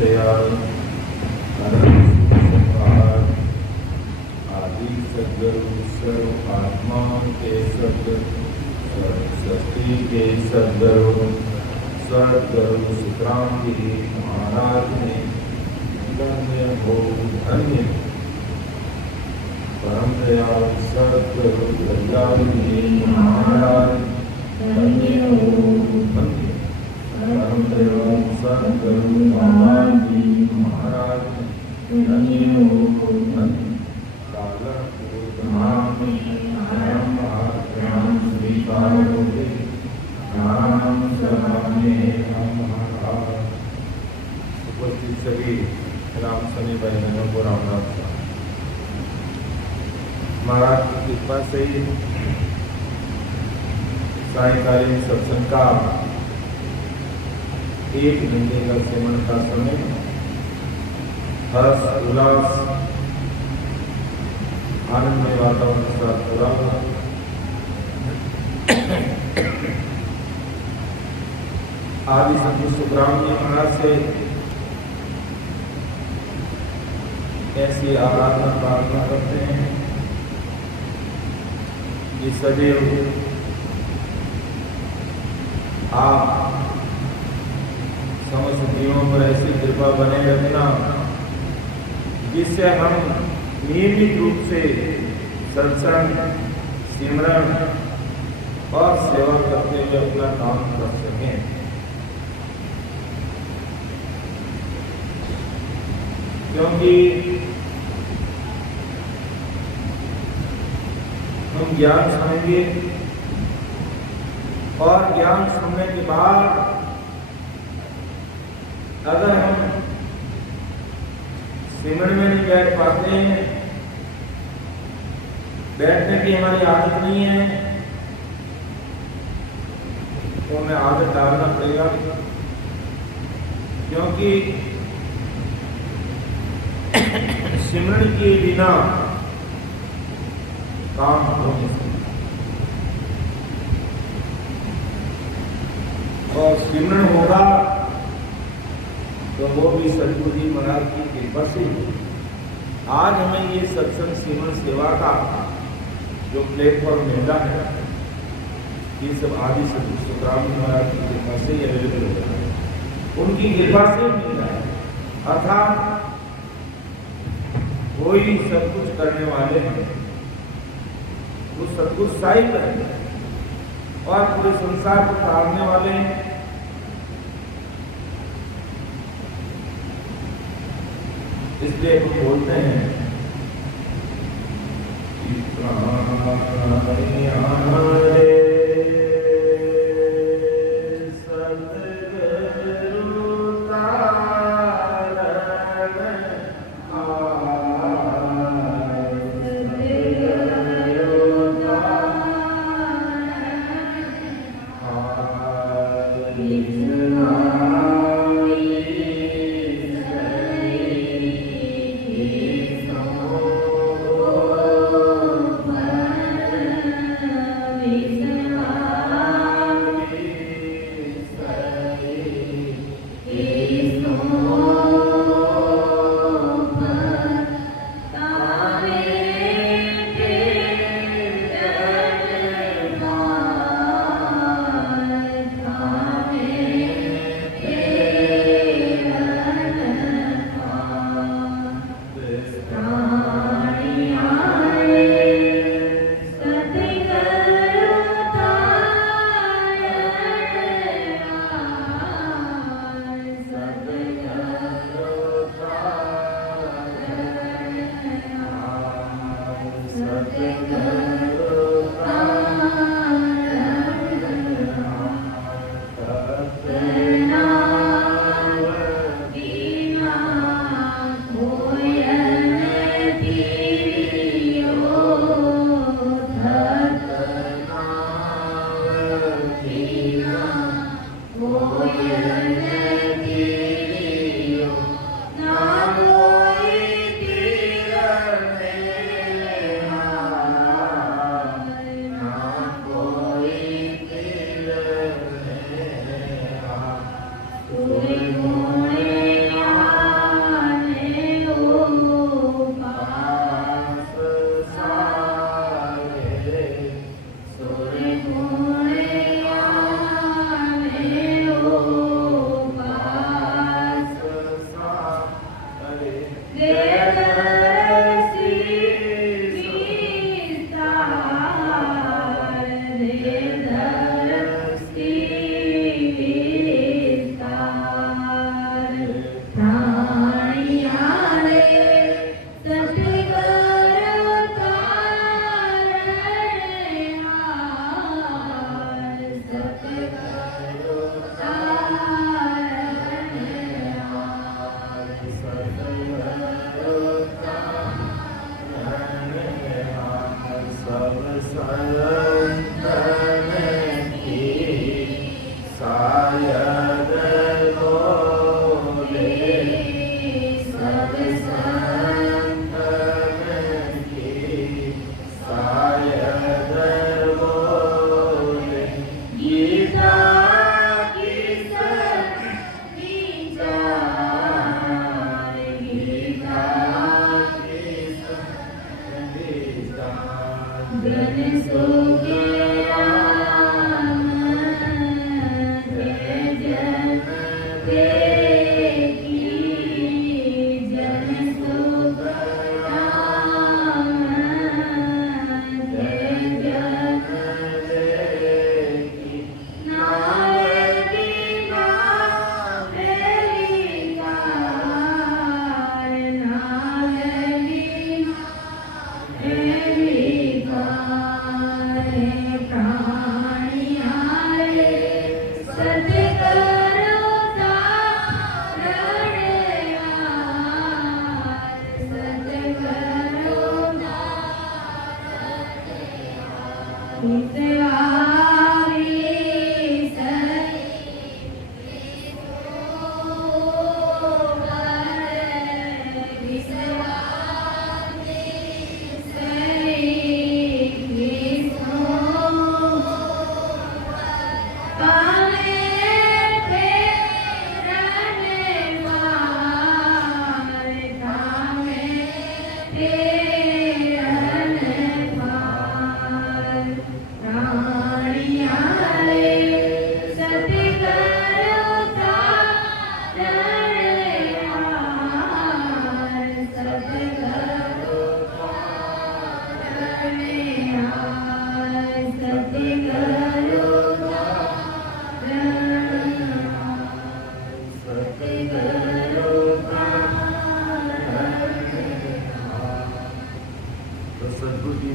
दयाल आदि सद्गुरु सर्व आत्मा के सद्गुरु सृष्टि के सद्गुरु सद्गुरु सुखराम जी महाराज ने धन्य हो धन्य परम दयाल सद्गुरु दयाल जी महाराज धन्य हो धन्य परम दयाल सद्गुरु बाबा जी महाराज धन्य हो धन्य उपस्थित सभी राम सनी बहनों को राम राम महाराज की कृपा से सायंकालीन सत्संग का 1 घंटे का सेवन का समय हर्ष उल्लास आनंद में वातावरण के साथ पूरा आदि संत सुखराम जी महाराज से ऐसी आराधना प्रार्थना करते हैं कि सदैव आप समस्त जीवों पर ऐसी कृपा बने रखना जिससे हम नियमित रूप से सत्संग सिमरन और सेवा करते हुए अपना काम कर सकें। क्योंकि हम ज्ञान सुनेंगे और ज्ञान सुनने के बाद अगर हम सिमरन में नहीं बैठ पाते हैं, बैठने की हमारी आदत नहीं है, तो हमें आदत डालना पड़ेगा। क्योंकि सिमरन के बिना काम हो नहीं सकता और सिमरन होगा तो वो भी सद्गुरु जी महाराज की कृपा से। आज हमें ये सत्संग सिमरन सेवा का जो प्लेटफॉर्म मिला है, ये सब आदि सद्गुरु सुखराम जी महाराज की कृपा से अवेलेबल हो रहा है, उनकी कृपा से मिल रहा है। अर्थात कोई सब कुछ करने वाले हैं, वो सब कुछ साई करेंगे और पूरे संसार को तारने वाले हैं। इसलिए हम बोलते हैं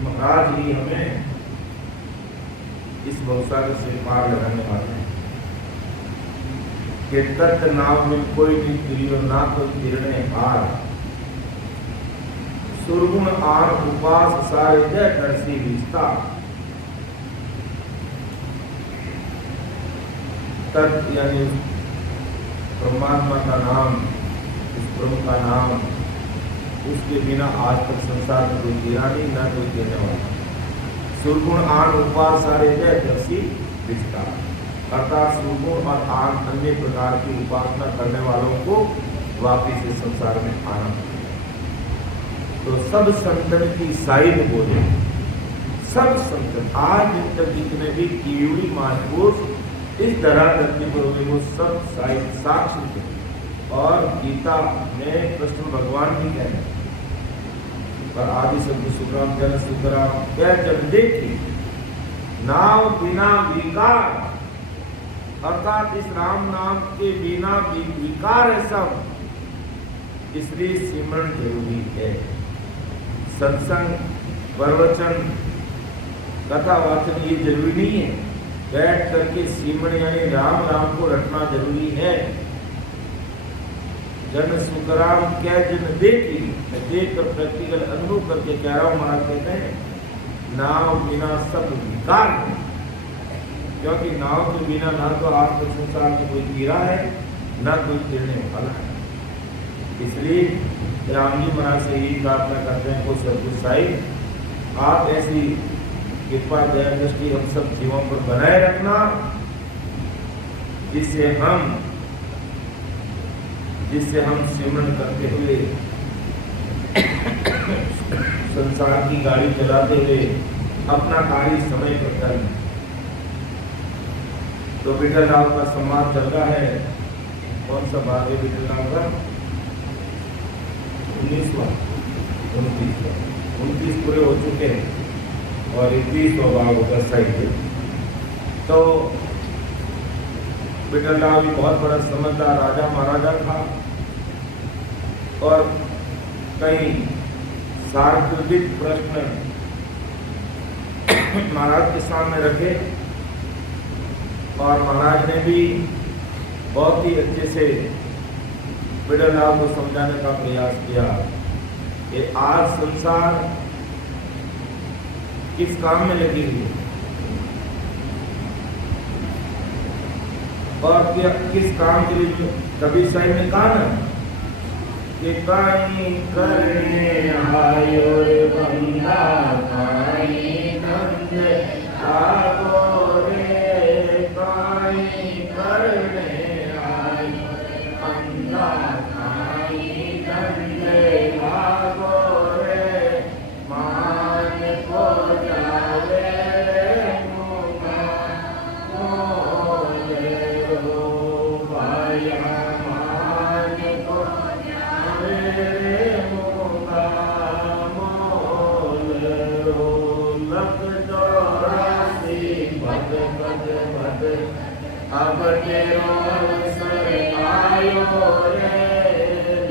महाराज ही हमें इस भवसागर से पार लगाने वाले हैं कि तत् नाव में कोई भी तिरियो ना कोई तिरने हार, सुरगुण आर उपास सारे जय दर्शी विस्ता। तत् यानी परमात्मा का नाम, उस ब्रह्म का नाम, उसके बिना आज तक संसार में कोई गिरा नहीं, ना कोई देने वाला। सुरगुण आन उपास सारे जय दर्शी विस्ता, अर्थात सुरगुण और आन अन्य प्रकार की उपासना करने वालों को वापिस इस संसार में आना। तो सब संतन की साइड बोले, सब संतन आज तक जितने भी कीड़ी महापुरुष इस धरा धरती पर हुए वो सब साइड साक्षी थे। और गीता में कृष्ण भगवान भी कह रहे पर आदि शब्द सुखराम जन सुखराम क्या जन देखी नाव बिना विकार, अर्थात इस राम नाम के बिना विकार है सब, इसलिए सिमरन जरूरी है। सत्संग, प्रवचन, कथा वाचन ये जरूरी नहीं है, बैठ करके सिमरन यानी राम राम को रटना जरूरी है। जन सुखराम क्या जन देखी, मैं देख कर प्रैक्टिकल अनुभव करके कह रहा हूँ। महाराज कहते हैं नाव बिना सब विकार है, क्योंकि नाव के बिना ना तो आज तक संसार में कोई गिरा है, ना कोई गिरने वाला है। इसलिए राम जी महाराज से यही प्रार्थना करते हैं को सदगुरु साहिब आप ऐसी कृपा दया दृष्टि हम सब जीवों पर बनाए रखना, जिससे हम सिमरन करते हुए संसार की गाड़ी चलाते हुए अपना कार्य समय पर करें। तो विठल राम का सम्मान चल रहा है। कौन सा भाग है विठल राम का? 19वां 29 पूरे हो चुके हैं और 21वां भाग होगा साहित्य। तो विठल राम भी बहुत बड़ा समझदार राजा महाराजा था और कई सार्वजनिक प्रश्न महाराज के सामने रखे और महाराज ने भी बहुत ही अच्छे से विठल राम को समझाने का प्रयास किया कि आज संसार किस काम में लगी हुई है और किस काम के लिए। कबीर साहिब ने कहा ना कि काई करने आयो रे बंदा, काई नंद आगो रे, काई करने आयो रे बंदा, काई नंद आगो रे, मान को जावे अब तेरो अवसर आयो रे,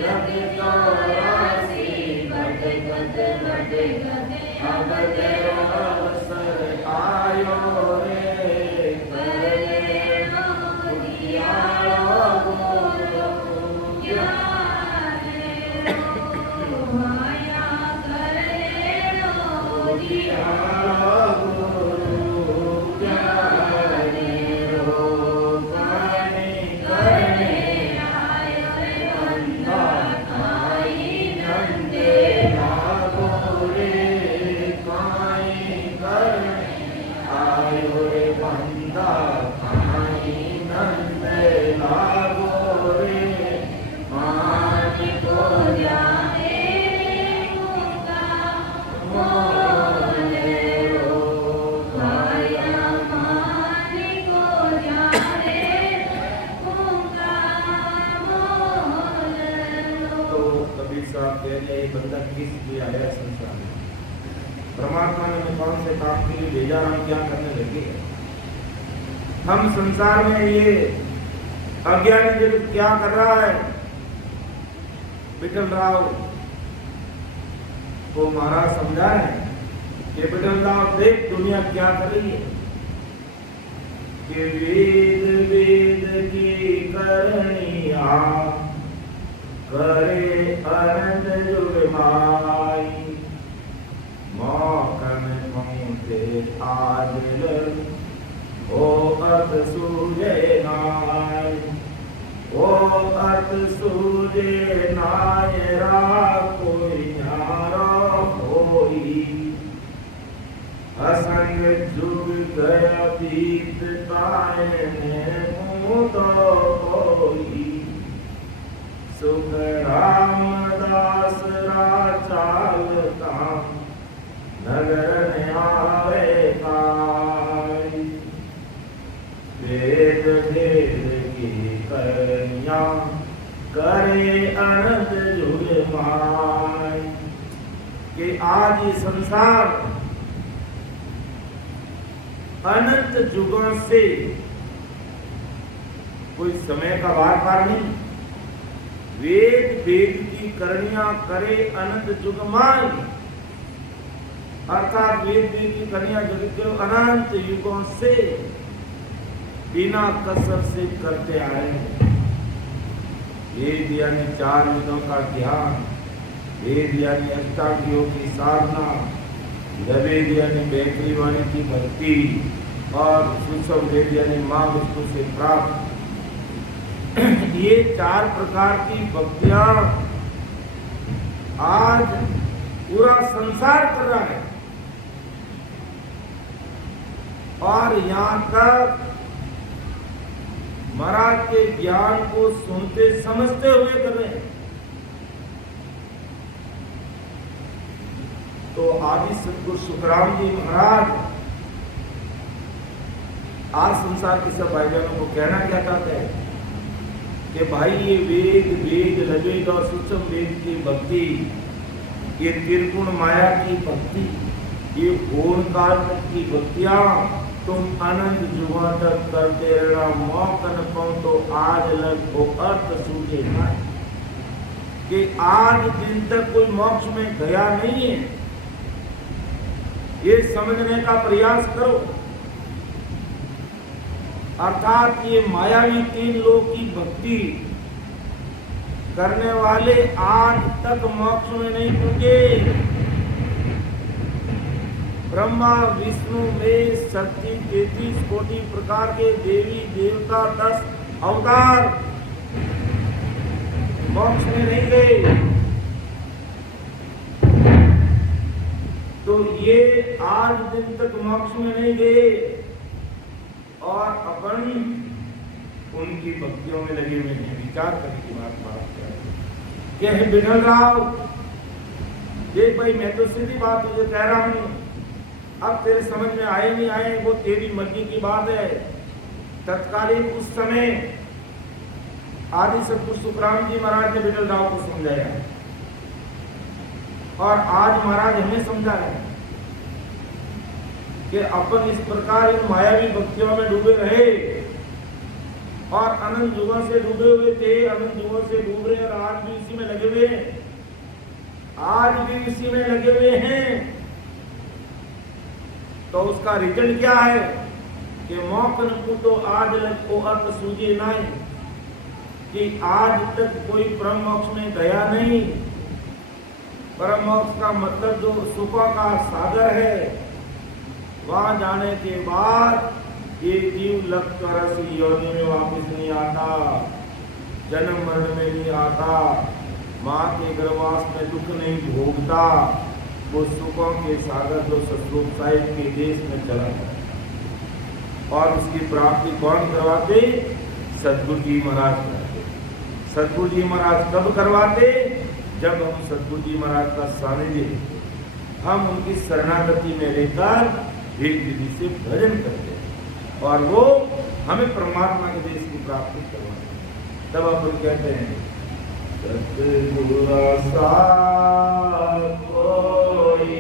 लगे तो राशि बट गद बट गद, अब तेरो अवसर आयो रे, कर लेनो उजियारो गुरु ज्ञान रो, माया कर लेनो उजियारो गुरु ज्ञान रो, करने आयो रे बंदा काई नंदे लागो रे, काई करने आयो रे बंदा काई नंदे लागो रे, मान को जाए मुका मोले रो, माया मान को जाए मुका मोले रो। तो कबीर साहब कहते हैं बंदा किस लिए आया संसार में? परमात्मा ने कौन से काम के लिए भेजा, हम क्या करने लगे? हम संसार में ये अज्ञानी जगत क्या कर रहा है? विठल राव को महाराज समझा है कि विठल राव देख दुनिया क्या कर रही है, कि वेद वेद की करनिया करे अनंत जुग माई, मौकन पहुँचे आज लग ओ अर्थ सूझे नाय, ओ अर्थ सूझे नाय रा, कोई न्यारा होई, असंग जुग गया बीत तायने मुँह तो कोई, सुख रामदास रा चालता नगर ने आवे काई, वेद वेद की करनिया करे अनंत जुग माई, कि आज ये संसार अनंत जुगों से कोई समय का वार पार नहीं, वेद वेद की करनिया करे अनंत जुग माई, अर्थात वेद वेद की करनिया जगत के अनंत युगों से बिना कसर से करते आए हैं। वेद यानी 4 वेदों का ज्ञान, वेद यानी अष्टांग योग की साधना, वेद यानी बेकरी वाणी की भक्ति, और सूक्ष्म वेद यानी माँ विष्णु से प्राप्त। ये 4 प्रकार की भक्तियां आज पूरा संसार कर रहा है, और यहाँ तक महाराज के ज्ञान को सुनते समझते हुए कर रहे हैं। तो आदि सदगुरु सुखराम जी महाराज आज संसार के सब भाईजानों को कहना क्या चाहते हैं कि भाई ये वेद वेद लवेद और सूक्ष्म वेद की भक्ति, ये त्रिगुण माया की भक्ति, ये ओंकार की भक्तियां तुम अनंत जुगों तक करते रहना, मौका न पाओ तो आज लग वो अर्थ सूझे ना, कि आज दिन तक कोई मोक्ष में गया नहीं है, ये समझने का प्रयास करो। अर्थात ये मायावी 3 लोक की भक्ति करने वाले आज तक मोक्ष में नहीं पहुंचे। ब्रह्मा विष्णु में शक्ति 33 कोटि प्रकार के देवी देवता 10 अवतार मोक्ष में नहीं गए। तो ये आज दिन तक मोक्ष में नहीं गए और अपन उनकी भक्तियों में लगे हुए हैं। विचार करने की बात क्या है विठल राव, देख भाई मैं तो सीधी बात तुझे कह रहा हूं, अब तेरे समझ में आए नहीं आए वो तेरी मर्जी की बात है। तत्कालीन उस समय आदि सदगुरु सुखराम जी महाराज ने विठल राव को समझाया और आज महाराज हमें समझा रहे हैं। कि अपन इस प्रकार इन मायावी भक्तियों में डूबे रहे और अनंत युगों से डूबे हुए थे, अनंत युगों से डूब रहे और आज भी इसी में लगे हुए हैं, आज भी इसी में लगे हुए हैं। तो उसका रिजल्ट क्या है कि मौकन को तो आज लग को अर्थ सूझे नहीं, कि आज तक कोई परम मोक्ष में गया नहीं। परम मोक्ष का मतलब जो सुखों का सागर है, वहां जाने के बाद ये जीव लगकर ऐसी योनि में वापस नहीं आता, जन्म मरण में नहीं आता, माँ के गर्भवास में दुख नहीं भोगता, वो सुखों के सागर जो सतरूप साहिब के देश में चला है। और उसकी प्राप्ति कौन करवाते? सद्गुरु जी महाराज करवाते। सद्गुरु जी महाराज कब करवाते? जब हम सद्गुरु जी महाराज का सानिध्य, हम उनकी शरणागति में रहकर भेद विधि से भजन करते हैं और वो हमें परमात्मा के देश की प्राप्ति करवाते हैं। तब अपन कहते हैं सतगुरु सा कोई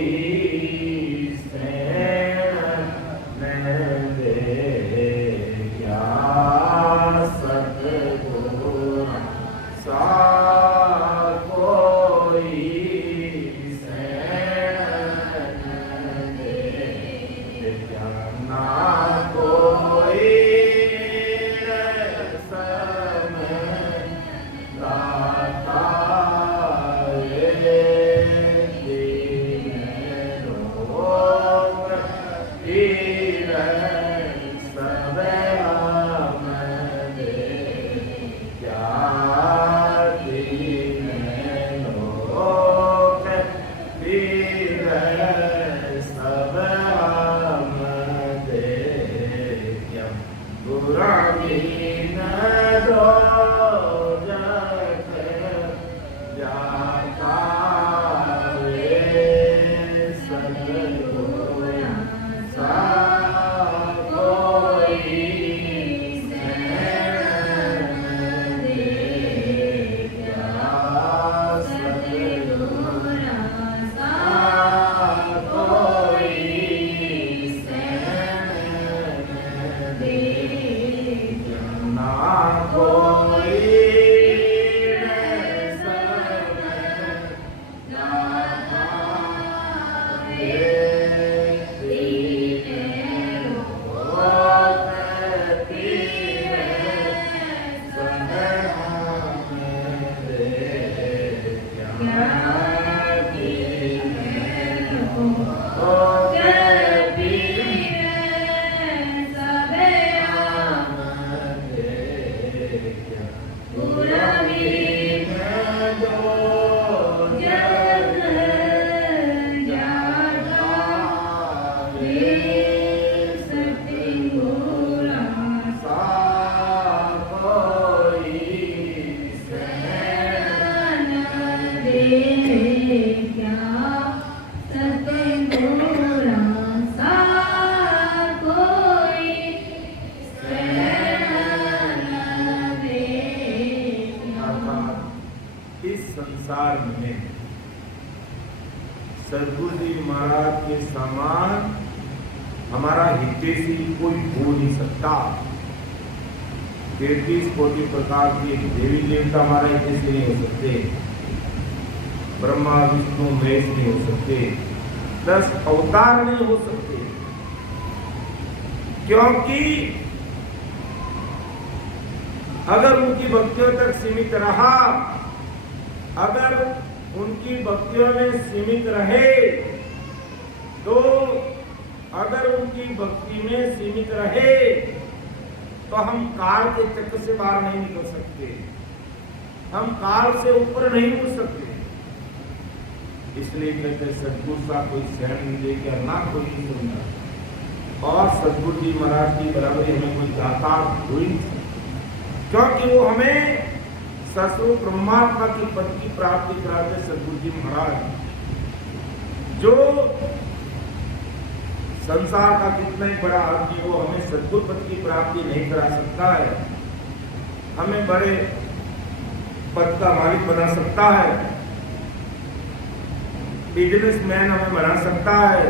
सद्गुरु जी महाराज के समान हमारा हितैषी कोई हो नहीं सकता। 33 कोटि प्रकार के देवी देवता हमारा हितैषी नहीं हो सकते, ब्रह्मा विष्णु महेश नहीं हो सकते, 10 अवतार नहीं हो सकते, क्योंकि अगर उनकी भक्तियों तक सीमित रहा, अगर उनकी भक्तियों में सीमित रहे, तो अगर उनकी भक्ति में सीमित रहे तो हम काल के चक्र से बाहर नहीं निकल सकते, हम काल से ऊपर नहीं उठ सकते। इसलिए कहते सद्गुरु सा कोई शरण नहीं देगा, ना कोई नहीं सुनना। और सद्गुरु जी महाराज की बराबरी हमें कोई दाता हुई नहीं सकती, क्योंकि वो हमें ससुर ब्रह्मात्मा की पद की प्राप्ति कराते। सद्गुरु जी महाराज जो संसार का कितना ही बड़ा आदमी हो, हमें सद्गुरु पद की प्राप्ति नहीं करा सकता है, हमें बड़े पद का मालिक बना सकता है, बिजनेसमैन हमें बना सकता है,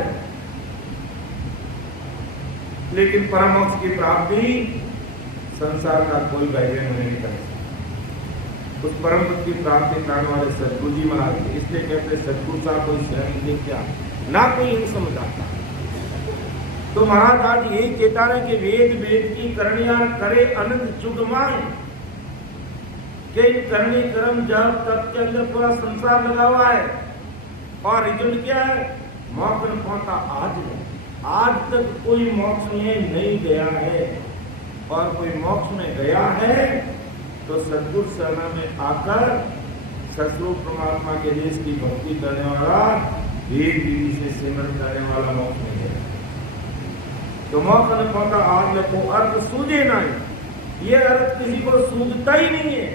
लेकिन परम मोक्ष की प्राप्ति संसार का कोई वैज्ञानिक नहीं कर सकता। उस परम पद की प्राप्ति करने वाले सदगुरु जी महाराज, इसलिए कहते सदगुरु साहब कोई स्वयं नहीं क्या ना कोई नहीं समझ आता। तो महाराज आज यही कहता है कि वेद वेद की करणियां करे अनंत चुगमाए, कि इन करनी कर्म जब तब के अंदर पूरा संसार लगा हुआ है और रिजल्ट क्या है? मोक्ष में पहुंचा आज है। आज तक कोई मोक्ष में नहीं गया है, और कोई मोक्ष में गया है तो सद्गुरु शरणा में आकर सस्वरूप परमात्मा के देश की भक्ति करने वाला, वेद विधि से सिमरन करने वाला मोक्ष में गया। तो मोक्ष में पहुंचा आज में को अर्थ सूझे नहीं, ये अर्थ किसी को सूझता ही नहीं है,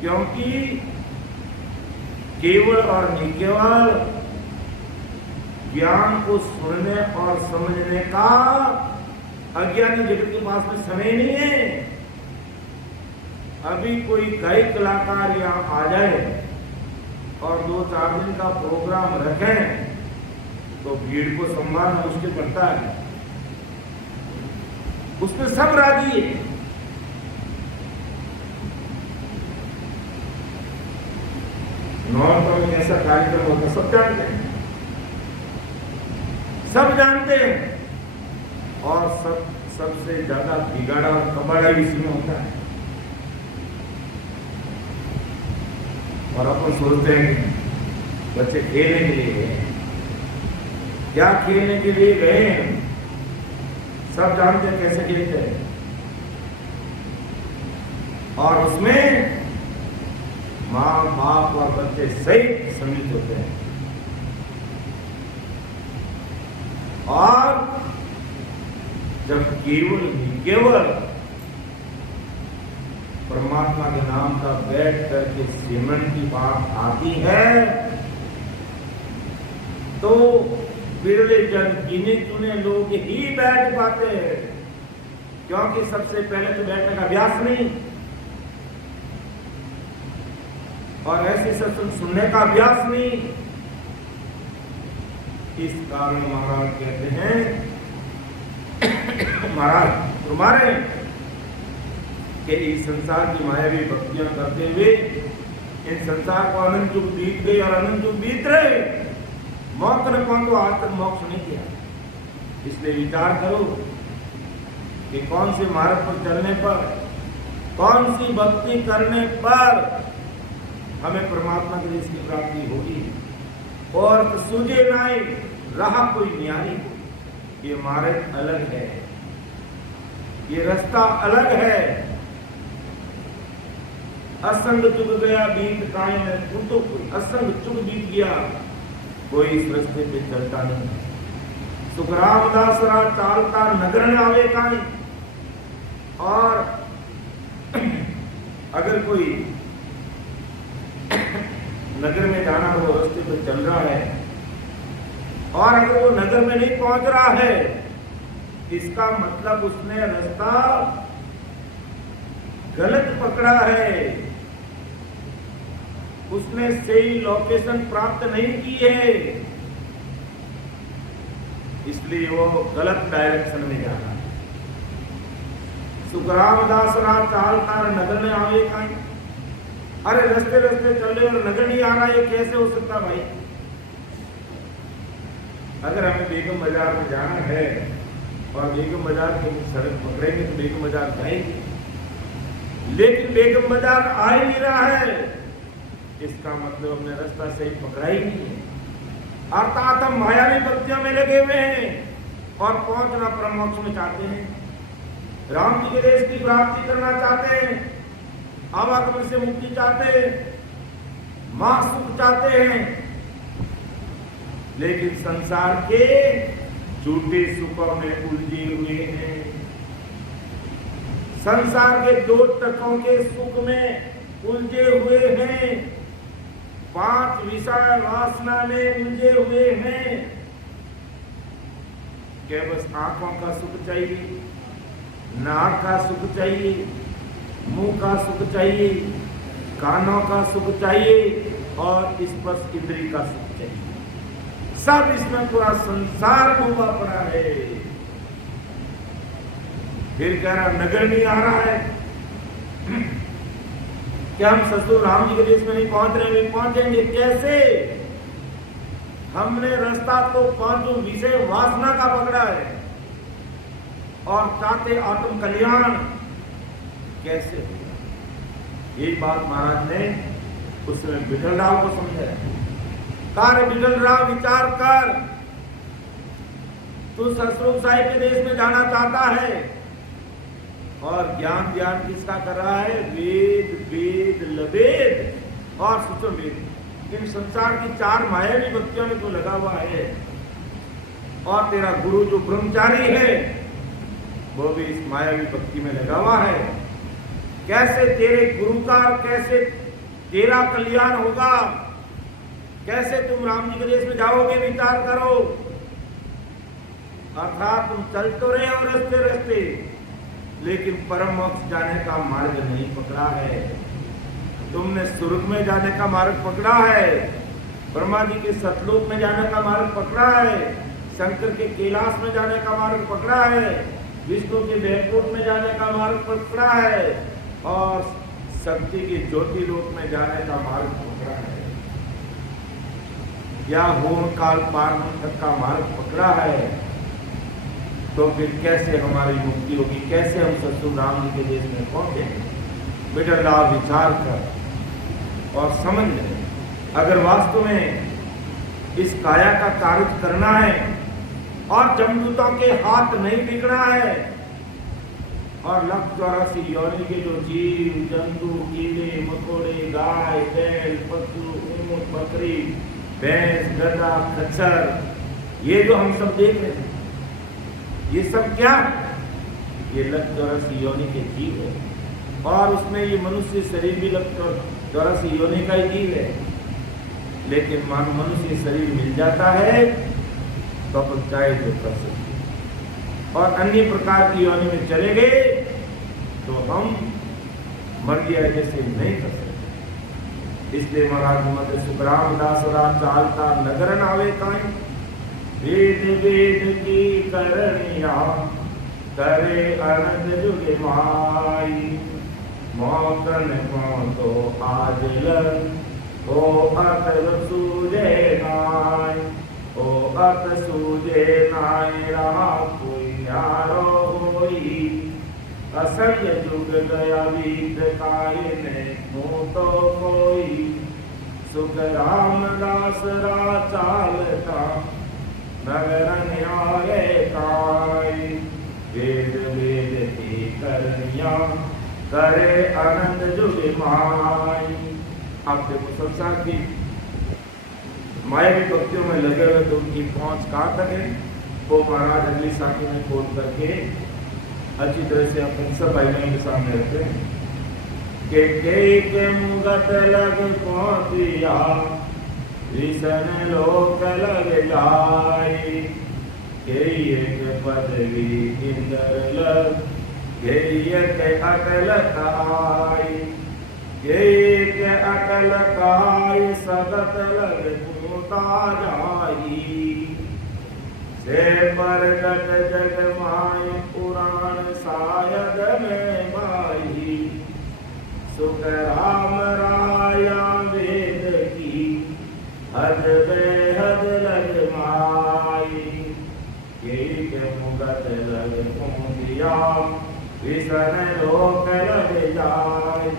क्योंकि केवल और निकेवल ज्ञान को सुनने और समझने का अज्ञानी जगत के पास में समय नहीं है। अभी कोई गायक कलाकार यहाँ आ जाए और 2-4 दिन का प्रोग्राम रखें तो भीड़ को संभालना मुश्किल पड़ता है। उसमें सब राजी है। नॉर्थ में कैसा कार्यक्रम होता है सब जानते हैं, सब जानते हैं, और सबसे ज्यादा बिगाड़ा और कबाड़ा इसमें होता है। और अपन सोचते हैं बच्चे खेलने के लिए गए, क्या खेलने के लिए गए, सब जानते हैं कैसे खेलते हैं, और उसमें माँ बाप और बच्चे सही सम्मिलित होते हैं। और जब केवल परमात्मा के नाम का बैठ करके सिमरन की बात आती है तो बिरले जन गिने चुने लोग ही बैठ पाते हैं, क्योंकि सबसे पहले तो बैठने का अभ्यास नहीं और ऐसे सत्संग सुनने का अभ्यास नहीं। इस कारण महाराज कहते हैं, महाराज तुम्हारे कि इस संसार की मायावी भक्तियां करते हुए इन संसार को अनंत युग बीत गए और अनंत युग बीत रहे, मोक्ष न पहुंचो, आज तक मोक्ष नहीं किया। इसलिए विचार करो कि कौन से मार्ग पर चलने पर, कौन सी भक्ति करने पर हमें परमात्मा के देश की प्राप्ति होगी। और तो सूझे नाई रहा कोई न्यारी, ये मार्ग अलग है, ये रास्ता अलग है। असंग चुग गया बीत काए में, तो असंग चुग बीत गया, कोई इस रास्ते पे चलता नहीं। सुखराम दासरा चालता नगर में आवे काई। और अगर कोई नगर में जाना हो, रास्ते पे चल रहा है और अगर वो नगर में नहीं पहुंच रहा है, इसका मतलब उसने रास्ता गलत पकड़ा है, उसने सही लोकेशन प्राप्त नहीं की है, इसलिए वो गलत डायरेक्शन में जा रहा है। सुखराम दास रात चालता नगर में आवे काई। अरे रास्ते रास्ते चल रहे और नगर नहीं आ रहा, ये कैसे हो सकता भाई? अगर हमें बेगम बाजार में जाना है और बेगम बाजार की सड़क पकड़ेंगे तो बेगम बाजार जाएंगे, लेकिन बेगम बाजार आ ही नहीं रहा है, इसका मतलब हमने रास्ता सही पकड़ा ही नहीं है। अर्थात हम मायावी भक्तियों में लगे हुए हैं और पहुंचना परम मोक्ष में चाहते हैं, राम जी के देश की प्राप्ति करना चाहते हैं, आवागमन से मुक्ति चाहते हैं, मां सुख चाहते हैं, लेकिन संसार के झूठे सुखों में उलझे हुए हैं, संसार के 2 टकों के सुख में उलझे हुए हैं, 5 विषय वासना में उलझे हुए हैं। क्या बस आंखों का सुख चाहिए, नाक का सुख चाहिए, मुंह का सुख चाहिए, कानों का सुख चाहिए और स्पर्श इंद्रिय का सुख चाहिए। सब इसमें पूरा संसार डूबा पड़ा है। फिर कह रहा नगर नहीं आ रहा है, क्या हम ससुर राम जी के देश में नहीं पहुंच रहे? नहीं पहुंचेंगे कैसे? हमने रास्ता तो पांचों विषय वासना का पकड़ा है और चाहते आत्म कल्याण कैसे होगा? यही बात महाराज ने उसमें बिठलराव को समझाया। कार्य बिठलराव विचार कर, तू ससुर साहिब के देश में जाना चाहता है और ज्ञान ध्यान किसका कर रहा है? वेद वेद लवेद और सुचवेद, इन संसार की चार मायावी भक्तियों में तो लगा हुआ है। और तेरा गुरु जो ब्रह्मचारी है वो भी इस मायावी भक्ति में लगा हुआ है। कैसे तेरे गुरु का, कैसे तेरा कल्याण होगा? कैसे तुम राम जी के देश में जाओगे? विचार करो। अर्थात तुम चल तो रहे हो रस्ते रस्ते, लेकिन परम मोक्ष जाने का मार्ग नहीं पकड़ा है। तुमने स्वर्ग में जाने का मार्ग पकड़ा है, ब्रह्मा जी के सतलोक में जाने का मार्ग पकड़ा है, शंकर के कैलाश में जाने का मार्ग पकड़ा है, विष्णु के वैकुंठ में जाने का मार्ग पकड़ा है और शक्ति के ज्योति लोक में जाने का मार्ग पकड़ा है, या होम काल पार तक का मार्ग पकड़ा है। तो फिर कैसे हमारी मुक्ति होगी? कैसे हम ससुर राम जी के देश में पहुंचेंगे? बिठलराव विचार कर और समझ ले, अगर वास्तव में इस काया का कार्य करना है और जमदूतों के हाथ नहीं बिगड़ना है और 184 योनि के जो जीव जंतु, कीड़े मकोड़े, गाय बैल पशु ऊंट बकरी भैंस गधा खच्चर, ये जो हम सब देख रहे हैं, ये सब क्या? ये 184 योनि के जीव है और उसमें ये मनुष्य शरीर भी 184 योनि का ही जीव है। लेकिन मानो मनुष्य शरीर मिल जाता है तो अपन चाहे जो कर सकते, और अन्य प्रकार की योनि में चले गए तो हम मर गया जैसे नहीं कर सकते। इसलिए महाराज मत सुखराम दासरा चालता नगर नावे काई, वेद वेद की करनिया करे अनंत जुगे माई, मौकन तो आज लग ओ अत सूझे नाय, ओ अत सूझे नाय रहा कोई यारो होई, असंग जुग गया बीत काय ने तो कोई, सुख राम दास रा चालता नगर न्यारे काय, वेद वेद की करनिया करे अनंत जुग माई। आप देखो संसार की मायावी भक्तियों में लगे हुए तो उनकी पहुंच कहाँ तक है, वो महाराज अगली साथी में खोल करके अच्छी तरह से अपन सब भाइयों के सामने रखते हैं के मुगत लग पहुंचिया विसन लोक लग जाई, के एक पदवी इंदर लग के एक अकल आई, एक अकल काय सगत लग पूता जाई, से परगट जग माय पुराण सायद में माई, सुख राम राया वेद की हद बेहद लग माई, एक मुगत लग पहुंचिया विसन लोक लग जाय।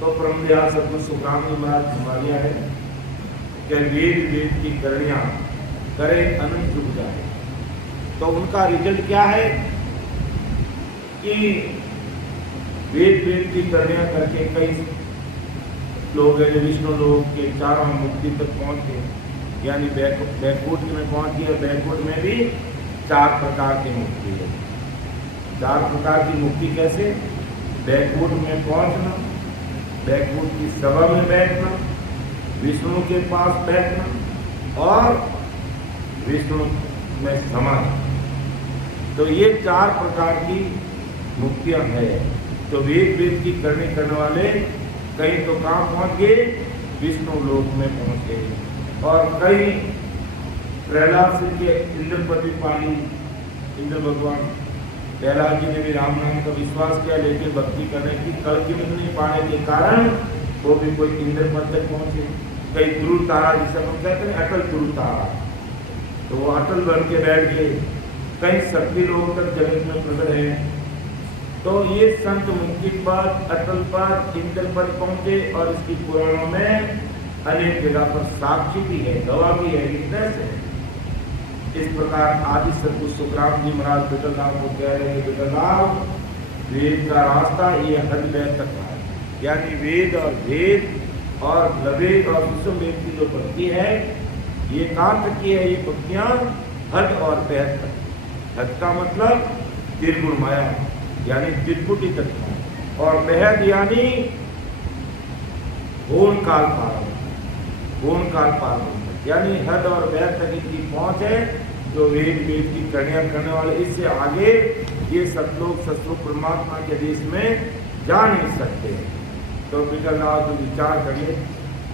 तो ब्रह्मदयाल सतगुरु सुखराम जी महाराज हिमालय है कि वेद वेद की करनिया करे अनंत जुग जाए। तो उनका रिजल्ट क्या है कि वेद वेद की करनिया करके कई लोग हैं जो विष्णु लोक के चारों मुक्ति तक पहुंच गए, यानी बैकुंठ में पहुंच गए। बैकुंठ में भी 4 प्रकार की मुक्ति है। 4 प्रकार की मुक्ति कैसे? बैकुंठ में पहुंचना, बैकुंठ की सभा में बैठना, विष्णु के पास बैठना और विष्णु में समाना। तो ये 4 प्रकार की मुक्तियां हैं। तो वेद वेद की करनी करने वाले कई तो कहाँ पहुंच गए? विष्णु लोक में पहुंच गए। और कई प्रहलाद सिंह के इंद्रपति पाली इंद्र भगवान प्रहलाद जी ने भी राम नाम का विश्वास किया, लेकिन भक्ति करने की कल की नहीं पाने के कारण वो भी कोई इंद्र पद तक पहुंचे। कई ध्रुव तारा जिसे हम कहते हैं अटल ध्रुव तारा, तो वो अटल बन के बैठ गए। कई शक्ति लोगों तक जगत में प्रकट है। तो ये संत मुक्ति पद, अटल पद, इंद्र पद पहुंचे और इसकी पुराणों में अनेक जगह पर साक्षी भी है, गवाह भी है, विटनेस है। इस प्रकार आदि सद्गुरु सुखराम जी महाराज बिटलराम को कह रहे हैं, बिटलराम वेद का रास्ता ये हद वेद तक है, यानी वेद और भेद और लवेद और विश्व वेद की जो भक्ति है ये कहाँ तक की है? ये भक्तियाँ हद और वेद तक। हद का मतलब त्रिगुण माया यानी त्रिपुटी तक, और बेहद यानी पूर्ण काल पार, पूर्ण काल पार, यानी हद और बेहद तक इनकी पहुंच है। जो वेद की कन्या करने वाले, इससे आगे ये सब लोग शत्रु परमात्मा के देश में जा नहीं सकते। तो बिगड़ना तो विचार करिए,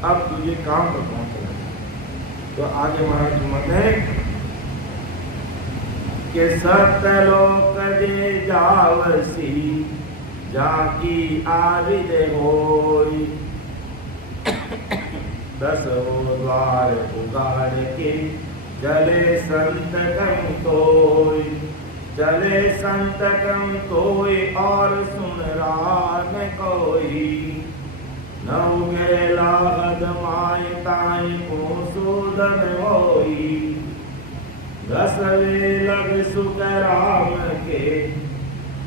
अब तुझे काम पर पहुंचना। तो आगे महाराज मत है कि सतलोक दे जावसी जाकी आविद होई, 10 द्वार उगाड़ के चले संत कम तोय, चले संत कम तोय और सुन रहा न कोई, नौ गेला हद माय ताय को सूदन होई, 10 वे लग सुख राम के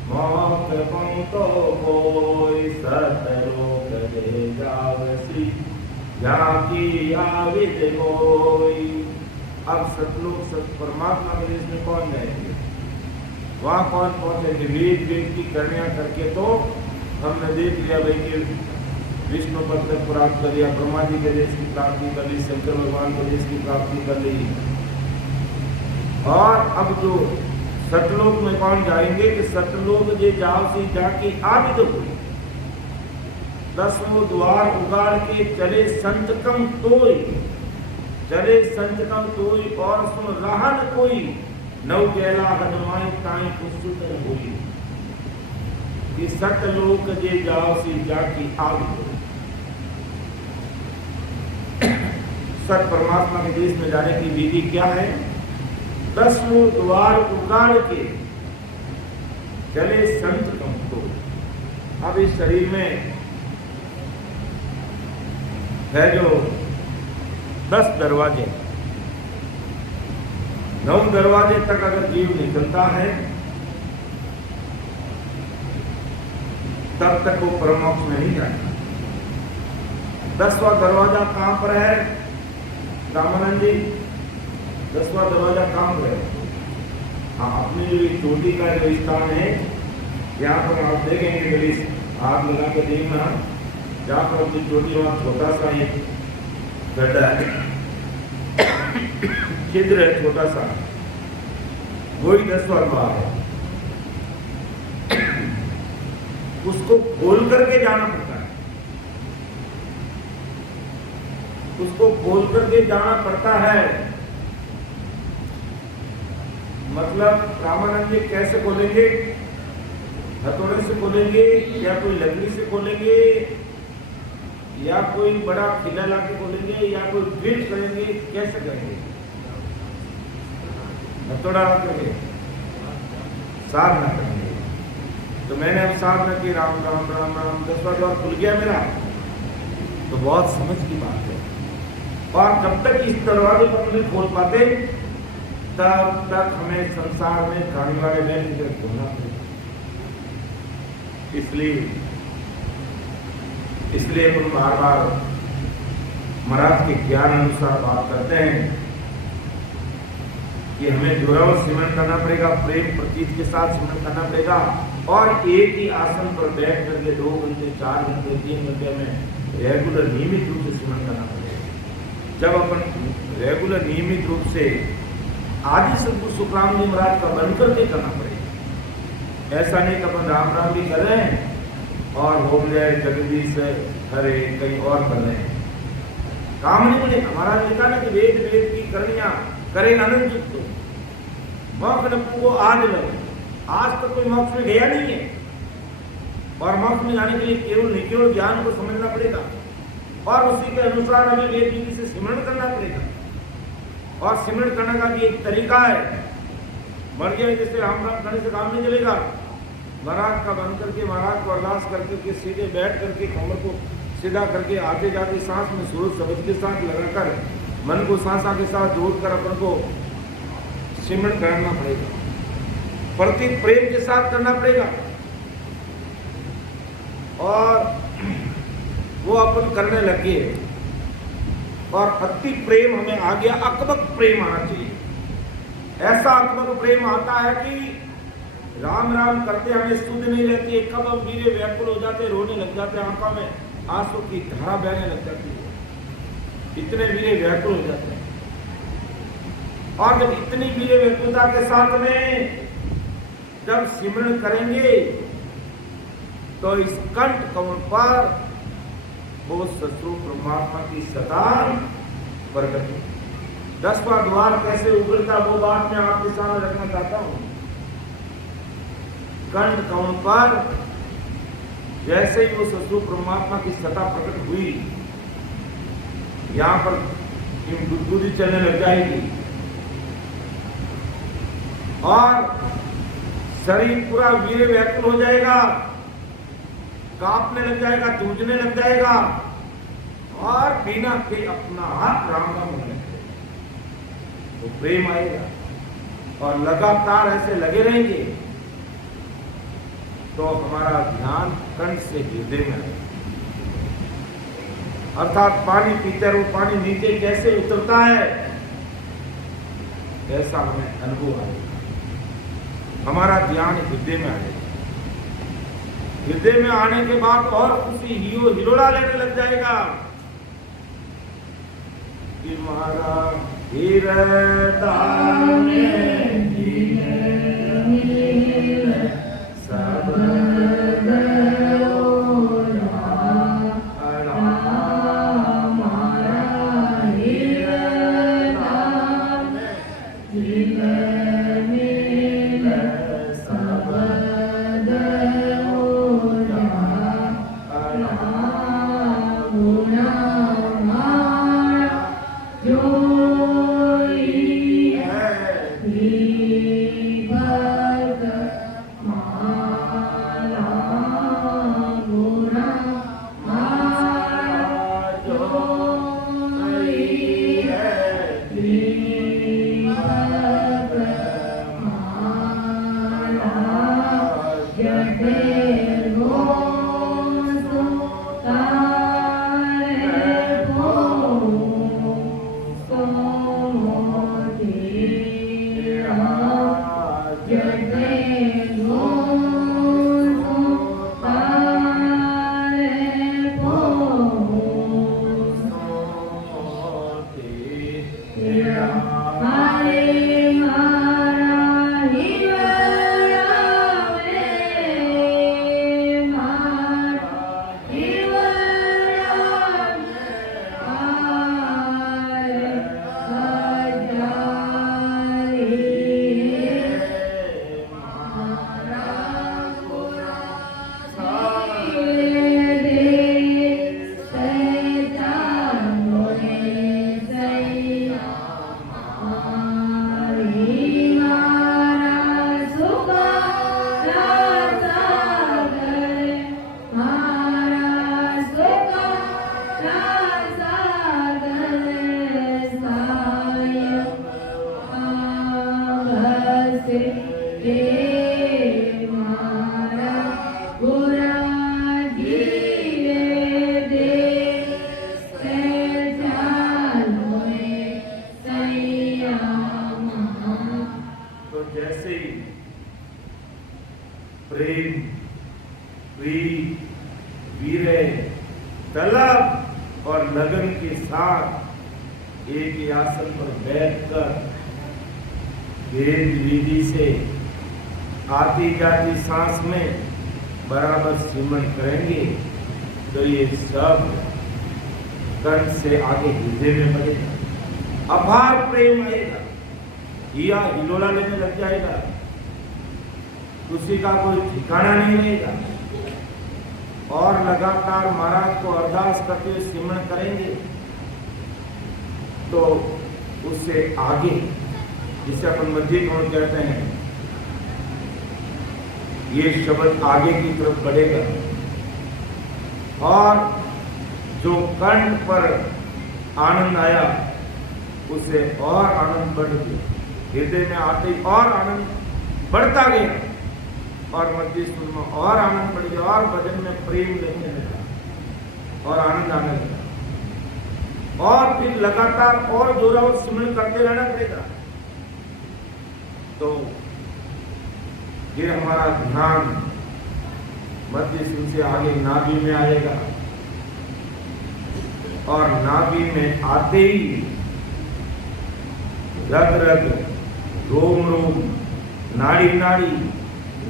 मौत पंतो कोई, सतलोक दे जावसी जाकी आविद होई। अब सतलोक सत परमात्मा के देश में कौन जाएंगे? वहाँ कौन पहुंचेंगे? वेद की कन्या करके तो हमने देख लिया भाई कि विष्णु पद तक प्राप्त कर लिया, ब्रह्मा जी के देश की प्राप्ति कर ली, शंकर भगवान के देश की प्राप्ति कर ली। और अब जो सतलोक में कौन जाएंगे कि सतलोक जे जाओ सी जाके आविद हुई, 10 द्वार उगाड़ के चले संत कम तोय, चले संत कम तोय और सुन रहा न कोई, 9 गेला हनुमाई ताई कुसुतन होई, कि सतलोक जे जाओ सी जाकी आविद हुई। सत परमात्मा के देश में जाने की विधि क्या है? 10 द्वार उगाड़ के चले संत कम तोय। अब इस शरीर में है जो 10 दरवाजे, 9 दरवाजे तक अगर जीव निकलता है तब तक वो परमोक्ष में नहीं जाएगा। 10वां दरवाजा कहां पर है रामानंद जी? 10वां दरवाजा कहां पर है? हाँ, अपनी जो चोटी का जो स्थान है यहाँ पर आप देखेंगे, मेरी हाथ लगा के देखना, जहाँ पर अपनी चोटी वहाँ छोटा सा एक गड्ढा है, छिद्र है छोटा सा, वही 10वां द्वार है। उसको खोल करके जाना पड़ता है, उसको खोल करके जाना पड़ता है। मतलब रामानंद जी कैसे खोलेंगे? हथौड़े से खोलेंगे या कोई लकड़ी से खोलेंगे या कोई बड़ा किला लाके खोलेंगे या कोई ड्रिल करेंगे? कैसे करेंगे? हथौड़ा करेंगे, साधना करेंगे। तो मैंने अब साधना की, राम राम राम राम, 10वां द्वार खुल गया मेरा। तो बहुत समझ की बात है। और जब तक इस दरवाजे को नहीं खोल पाते तब तक हमें संसार में गाड़ी वाले नहीं खोलना पड़ेगा। इसलिए हम बार बार महाराज के ज्ञान अनुसार बात करते हैं कि हमें जोरावर सिमरन करना पड़ेगा, प्रेम प्रतीत के साथ सिमरन करना पड़ेगा, और एक ही आसन पर बैठ करके 2 घंटे 4 घंटे 3 घंटे में रेगुलर नियमित रूप से सिमरन करना पड़ेगा। जब अपन रेगुलर नियमित रूप से आदि सद्गुरु सुखराम जी महाराज का बनकर के करना पड़ेगा। ऐसा नहीं कि अपन राम राम भी कर रहे हैं और हो जाए जगदीश हरे कहीं और कर रहे हैं, काम नहीं बनेगा। महाराज ने कहा ना कि वेद की करणियां करें अनंत युक्त, मोक्ष को आज लगे। आज तो कोई मोक्ष में गया नहीं है, और मोक्ष में जाने के लिए केवल निकेवल ज्ञान को समझना पड़ेगा, और उसी के अनुसार हमें वेद विधि से सिमरण करना पड़ेगा। और सिमरण करने का भी एक तरीका है। मर गया जैसे राम राम करने से काम नहीं चलेगा। महाराज का बन करके, महाराज को अरदास करके के सीधे बैठ करके कमर को सीधा करके आते जाते सांस में सूरज शब्द के साथ लगाकर मन को सांसा के साथ जोड़कर अपन को सिमरण करना पड़ेगा, प्रति प्रेम के साथ करना पड़ेगा। और वो अपन करने लगे, और अति प्रेम हमें आ गया, अकबक प्रेम आना चाहिए। ऐसा अकबक प्रेम आता है कि राम राम करते हमें सुध नहीं रहती है, कब हम वीरे व्याकुल हो जाते, रोने लग जाते, आंखों में आंसू की धारा बहने लग जाती है, इतने वीरे व्याकुल हो जाते हैं। और जब इतनी वीरे व्याकुलता के साथ में जब सिमरण करेंगे तो इस कंठ कमल पर वो सतरूप परमात्मा की सदा प्रकट है। 10वां द्वार कैसे उगलता वो बात मैं आपके सामने रखना चाहता हूं। कंठ कमल पर जैसे ही वो सतरूप परमात्मा की सत्ता प्रकट हुई, यहां पर गुदगुदी चलने लग जाएगी और शरीर पूरा वीर व्याकुल हो जाएगा, कांपने लग जाएगा, जूझने लग जाएगा, और बिना के अपना हाथ राम राम होने लगेगा। तो प्रेम आएगा और लगातार ऐसे लगे रहेंगे तो हमारा ध्यान कंठ से हृदय में आएगा। अर्थात पानी पीते रहो, पानी नीचे कैसे उतरता है ऐसा हमें अनुभव आएगा, हमारा ध्यान हृदय में आएगा। हृदय में आने के बाद और उसी हिलोड़ा लेने लग जाएगा कि हमारा हृदय सब प्रेम, वीर, तलब और लगन के साथ एक ही आसन पर बैठकर वेद विधि से आती जाती सांस में बराबर सिमरण करेंगे तो ये सब कंठ से आगे हृदय में बढ़ेगा, अपार प्रेम आएगा। या हिलोला लेने लग जाएगा, उसी का कोई ठिकाना नहीं रहेगा। और लगातार महाराज को अरदास करते हुए सिमरन करेंगे तो उससे आगे, जिसे अपन मध्य गौण कहते हैं, ये शब्द आगे की तरफ बढ़ेगा और जो कंठ पर आनंद आया उससे और आनंद बढ़ गया, हृदय में आते ही और आनंद बढ़ता गया और मध्य स्वर में और आनंद बढ़ गया और भजन में प्रेम लगने लगा और आनंद आने लगा और फिर लगातार और जोरावर सिमरन करते रहना पड़ेगा। तो फिर हमारा ध्यान मध्य स्वर से आगे नाभि में आएगा और नाभि में आते ही रग रग, रोम रोम, नाड़ी नाड़ी,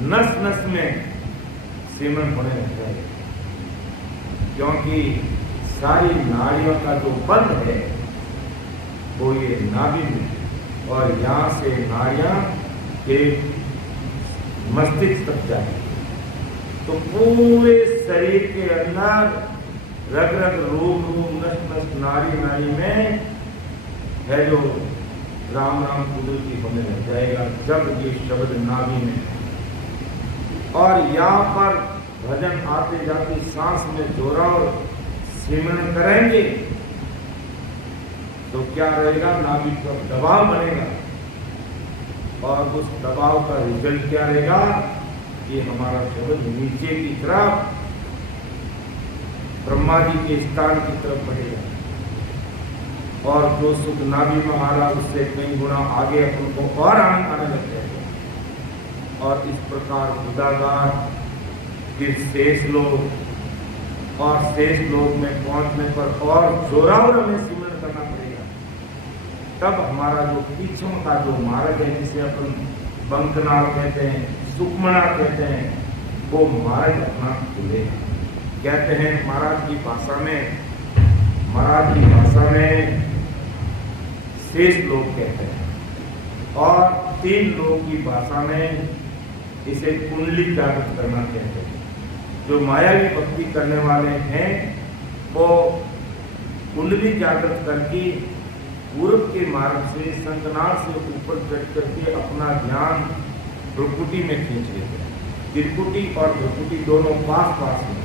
नस नस में सिमरन होने लगता है, क्योंकि सारी नाड़ियों का जो बंध है वो ये नाभि में और यहाँ से नाड़ियाँ के मस्तिष्क तक जाए। तो पूरे शरीर के अंदर रग रग, रोम रोम, नस नस, नाड़ी नाड़ी में है जो राम राम कुदरती होने लग जाएगा जब ये शब्द नाभि में है। और यहाँ पर भजन आते जाते सांस में जोरावर सिमरन करेंगे तो क्या रहेगा, नाभि पर दबाव बनेगा और उस दबाव का रिजल्ट क्या रहेगा, ये हमारा शब्द नीचे की तरफ ब्रह्मा जी के स्थान की तरफ बढ़ेगा और जो सुख नाभि में आ रहा उससे कई गुना आगे अपन को और आनंद आने लग जाएगा। और इस प्रकार बुदागार फिर शेष लोक और शेष लोक में पहुंचने पर और जोरावर हमें सिमरन करना पड़ेगा। तब हमारा जो पीछों का जो मार्ग है, जिसे अपन बंकनाल कहते हैं, सुकमना कहते हैं, वो मार्ग अपना खुलेगा। कहते हैं महाराज की भाषा में शेष लोक कहते हैं और 3 लोक की भाषा में इसे कुंडली जागृत करना कहते हैं। जो मायावी भक्ति करने वाले हैं वो कुंडली जागृत करके पूर्व के मार्ग से संकनाल से ऊपर चढ़ करके अपना ध्यान भ्रुकुटी में खींच लेते हैं। त्रिकुटी और भ्रुकुटी दोनों पास पास में,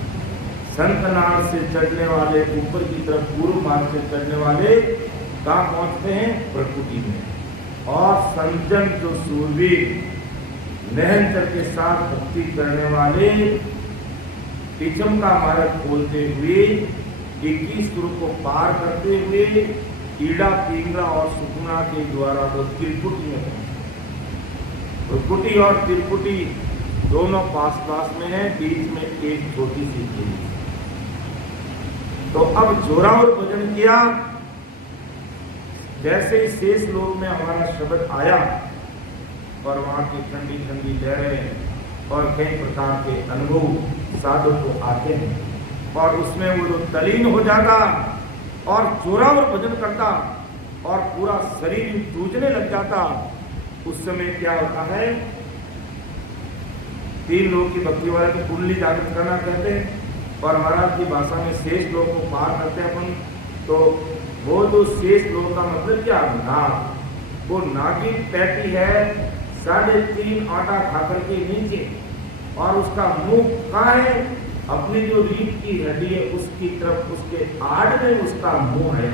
संकनाल से चढ़ने वाले ऊपर की तरफ पूर्व मार्ग से चढ़ने वाले कहाँ पहुंचते हैं, प्रकृति में। और संजन जो सूरवीर निरंतर के साथ भक्ति करने वाले पिछम का मार्ग खोलते हुए 21 स्वरूप को पार करते हुए ईड़ा, पिंगला और सुकुना के द्वारा वो त्रिकुटी में पहुंचे। प्रकृति और त्रिकुटी दोनों पास पास में है, बीच में एक छोटी सी झील। तो अब जोरावर भजन किया, जैसे ही शेष लोक में हमारा शब्द आया और वहाँ की ठंडी ठंडी लहरें और कई प्रकार के अनुभव साधक को आते हैं और उसमें वो जो तलीन हो जाता और जोरावर भजन करता और पूरा शरीर जूझने लग जाता, उस समय क्या होता है, 3 लोक की भक्ति वाले को कुंडली जागृत करना कहते हैं और महाराज की भाषा में शेष लोक को पार करते हैं अपन। तो वो जो शेष लोक का मतलब क्या, नाग, वो नागी पैती है 3.5 आटा खाकर के नीचे और उसका मुंह कहाँ है, अपनी जो रीढ़ की हड्डी है उसकी तरफ, उसके आड़ में उसका मुंह है।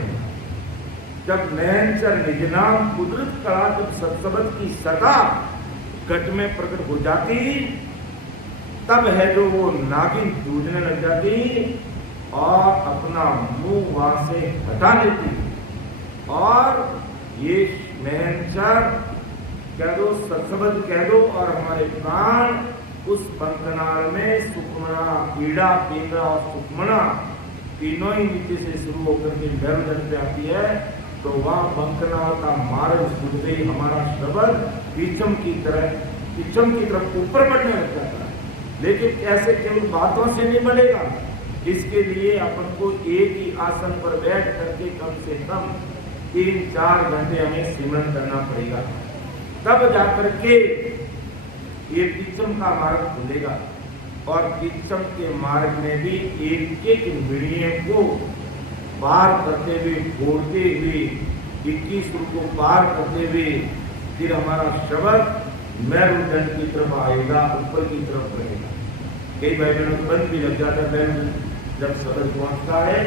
जब नयनचर निजनाम कुदरत कला जब सत्सबद की सदा घट में प्रकट हो जाती, तब है जो वो नागिन जूझने लग जाती और अपना मुंह वहां से हटा लेती और ये नयनचर कह दो, सत्सबद कह दो और हमारे प्राण उस बंकनाल में सुकमना, ईड़ा, पिंगला और सुकमना तीनों ही नीचे से शुरू होकर के गर्भ पे आती है। तो वह बंकनाल का मार्ग सुनते ही हमारा शब्द पीछम की तरफ ऊपर बढ़ने लग जाता है। लेकिन ऐसे केवल बातों से नहीं बढ़ेगा, इसके लिए अपन को एक ही आसन पर बैठ करके कम से कम 3-4 घंटे हमें सिमरन करना पड़ेगा। तब जाकर के ये तीक्षम का मार्ग खुलेगा। और तीक्षम के मार्ग में भी एक एक मिणिये को पार करते हुए, फोड़ते हुए, 21 रूप को पार करते हुए फिर हमारा शब्द मेरुदंड की तरफ आएगा, ऊपर की तरफ रहेगा। कई भाई बहनों बंद भी लग जाता है, जब शब्द पहुंचता है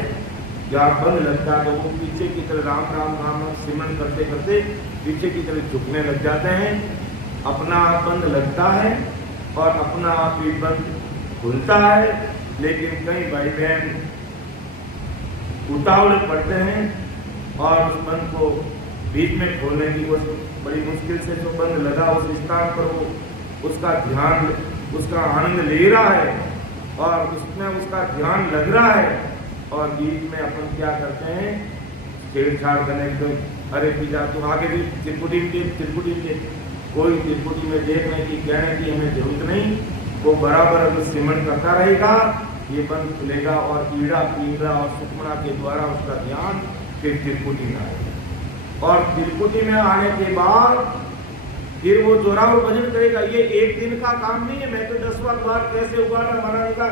या बंद लगता है तो वो पीछे की तरफ राम राम राम सिमरन करते करते पीछे की तरफ झुकने लग जाते हैं। अपना आप बंद लगता है और अपना आप ही बंद खुलता है। लेकिन कई भाई बहन उतावले पड़ते हैं और उस बंद को बीच में खोलने की वो बड़ी मुश्किल से जो बंद लगा उस स्थान पर वो उसका ध्यान, उसका आनंद ले रहा है और उसमें उसका ध्यान लग रहा है। और बीच में अपन क्या करते हैं, छेड़छाड़ करने के, अरे पिता तू आगे भी त्रिपुटी में कोई त्रिपुटी में देखने की कहने की हमें जरूरत नहीं। वो बराबर अगर सिमरन करता रहेगा, ये बंद खुलेगा और ईड़ा पीड़ा और सुखमना के द्वारा उसका ध्यान फिर त्रिपुटी में आएगा। और त्रिपुटी में आने के बाद फिर वो जोरावर भजन करेगा। ये एक दिन का काम नहीं है। मैं तो 10वां द्वार कैसे उगाड़ा महाराज का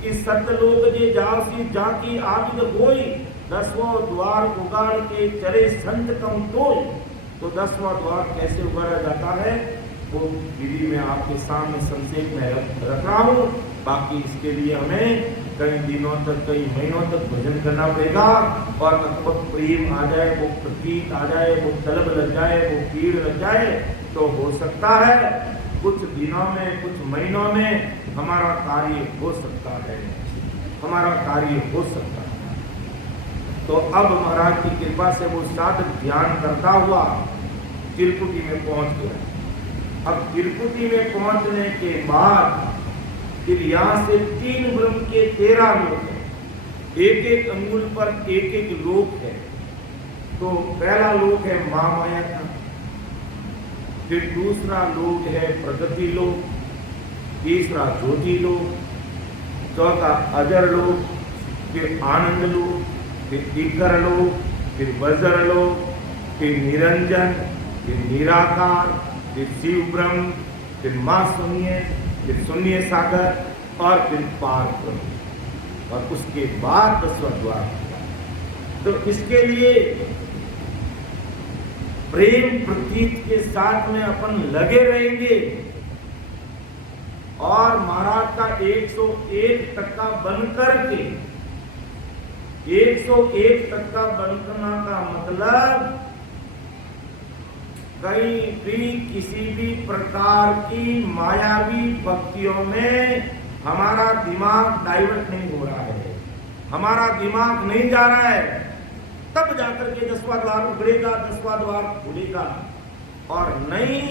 कि सतलोक जे जासी जाकी आविद होई, 10वां द्वार उगाड़ के चले संत कम तोय। तो 10वां द्वार कैसे उगाड़ा जाता है वो विधि में आपके सामने संक्षेप में रख रहा हूँ। बाकी इसके लिए हमें कई दिनों तक, कई महीनों तक भजन करना पड़ेगा। और अकबक प्रेम आ जाए, वो प्रतीत आ जाए, वो तलब लग जाए, वो पीड़ लग जाए तो हो सकता है कुछ दिनों में, कुछ महीनों में हमारा कार्य हो सकता है, हमारा कार्य हो सकता है। तो अब महाराज की कृपा से वो साधक ध्यान करता हुआ त्रिपुटी में पहुंच गया। अब त्रिपुटी में पहुंचने के बाद फिर यहाँ से 3 ब्रह्म के 13 लोक हैं, एक एक अंगुल पर एक एक लोक है। तो पहला लोक है महामाया का, फिर दूसरा लोक है प्रगति लोक, तीसरा ज्योति लोक, चौथा अजर लोक, फिर आनंद लोक, फिर इकर लोक, फिर वज्र लोक, फिर निरंजन, फिर निराकार, फिर शिव ब्रह्म, फिर मां शून्य, फिर शून्य सागर और फिर पार ब्रह्म। और उसके बाद 10वां द्वार। तो इसके लिए प्रेम प्रतीत के साथ में अपन लगे रहेंगे और महाराज का 101% बनकर के 101% बनना का मतलब कहीं भी किसी भी प्रकार की मायावी भक्तियों में हमारा दिमाग डाइवर्ट नहीं हो रहा है, हमारा दिमाग नहीं जा रहा है। तब जाकर के 10वां द्वार उगड़ेगा, 10वां द्वार खुलेगा। और नहीं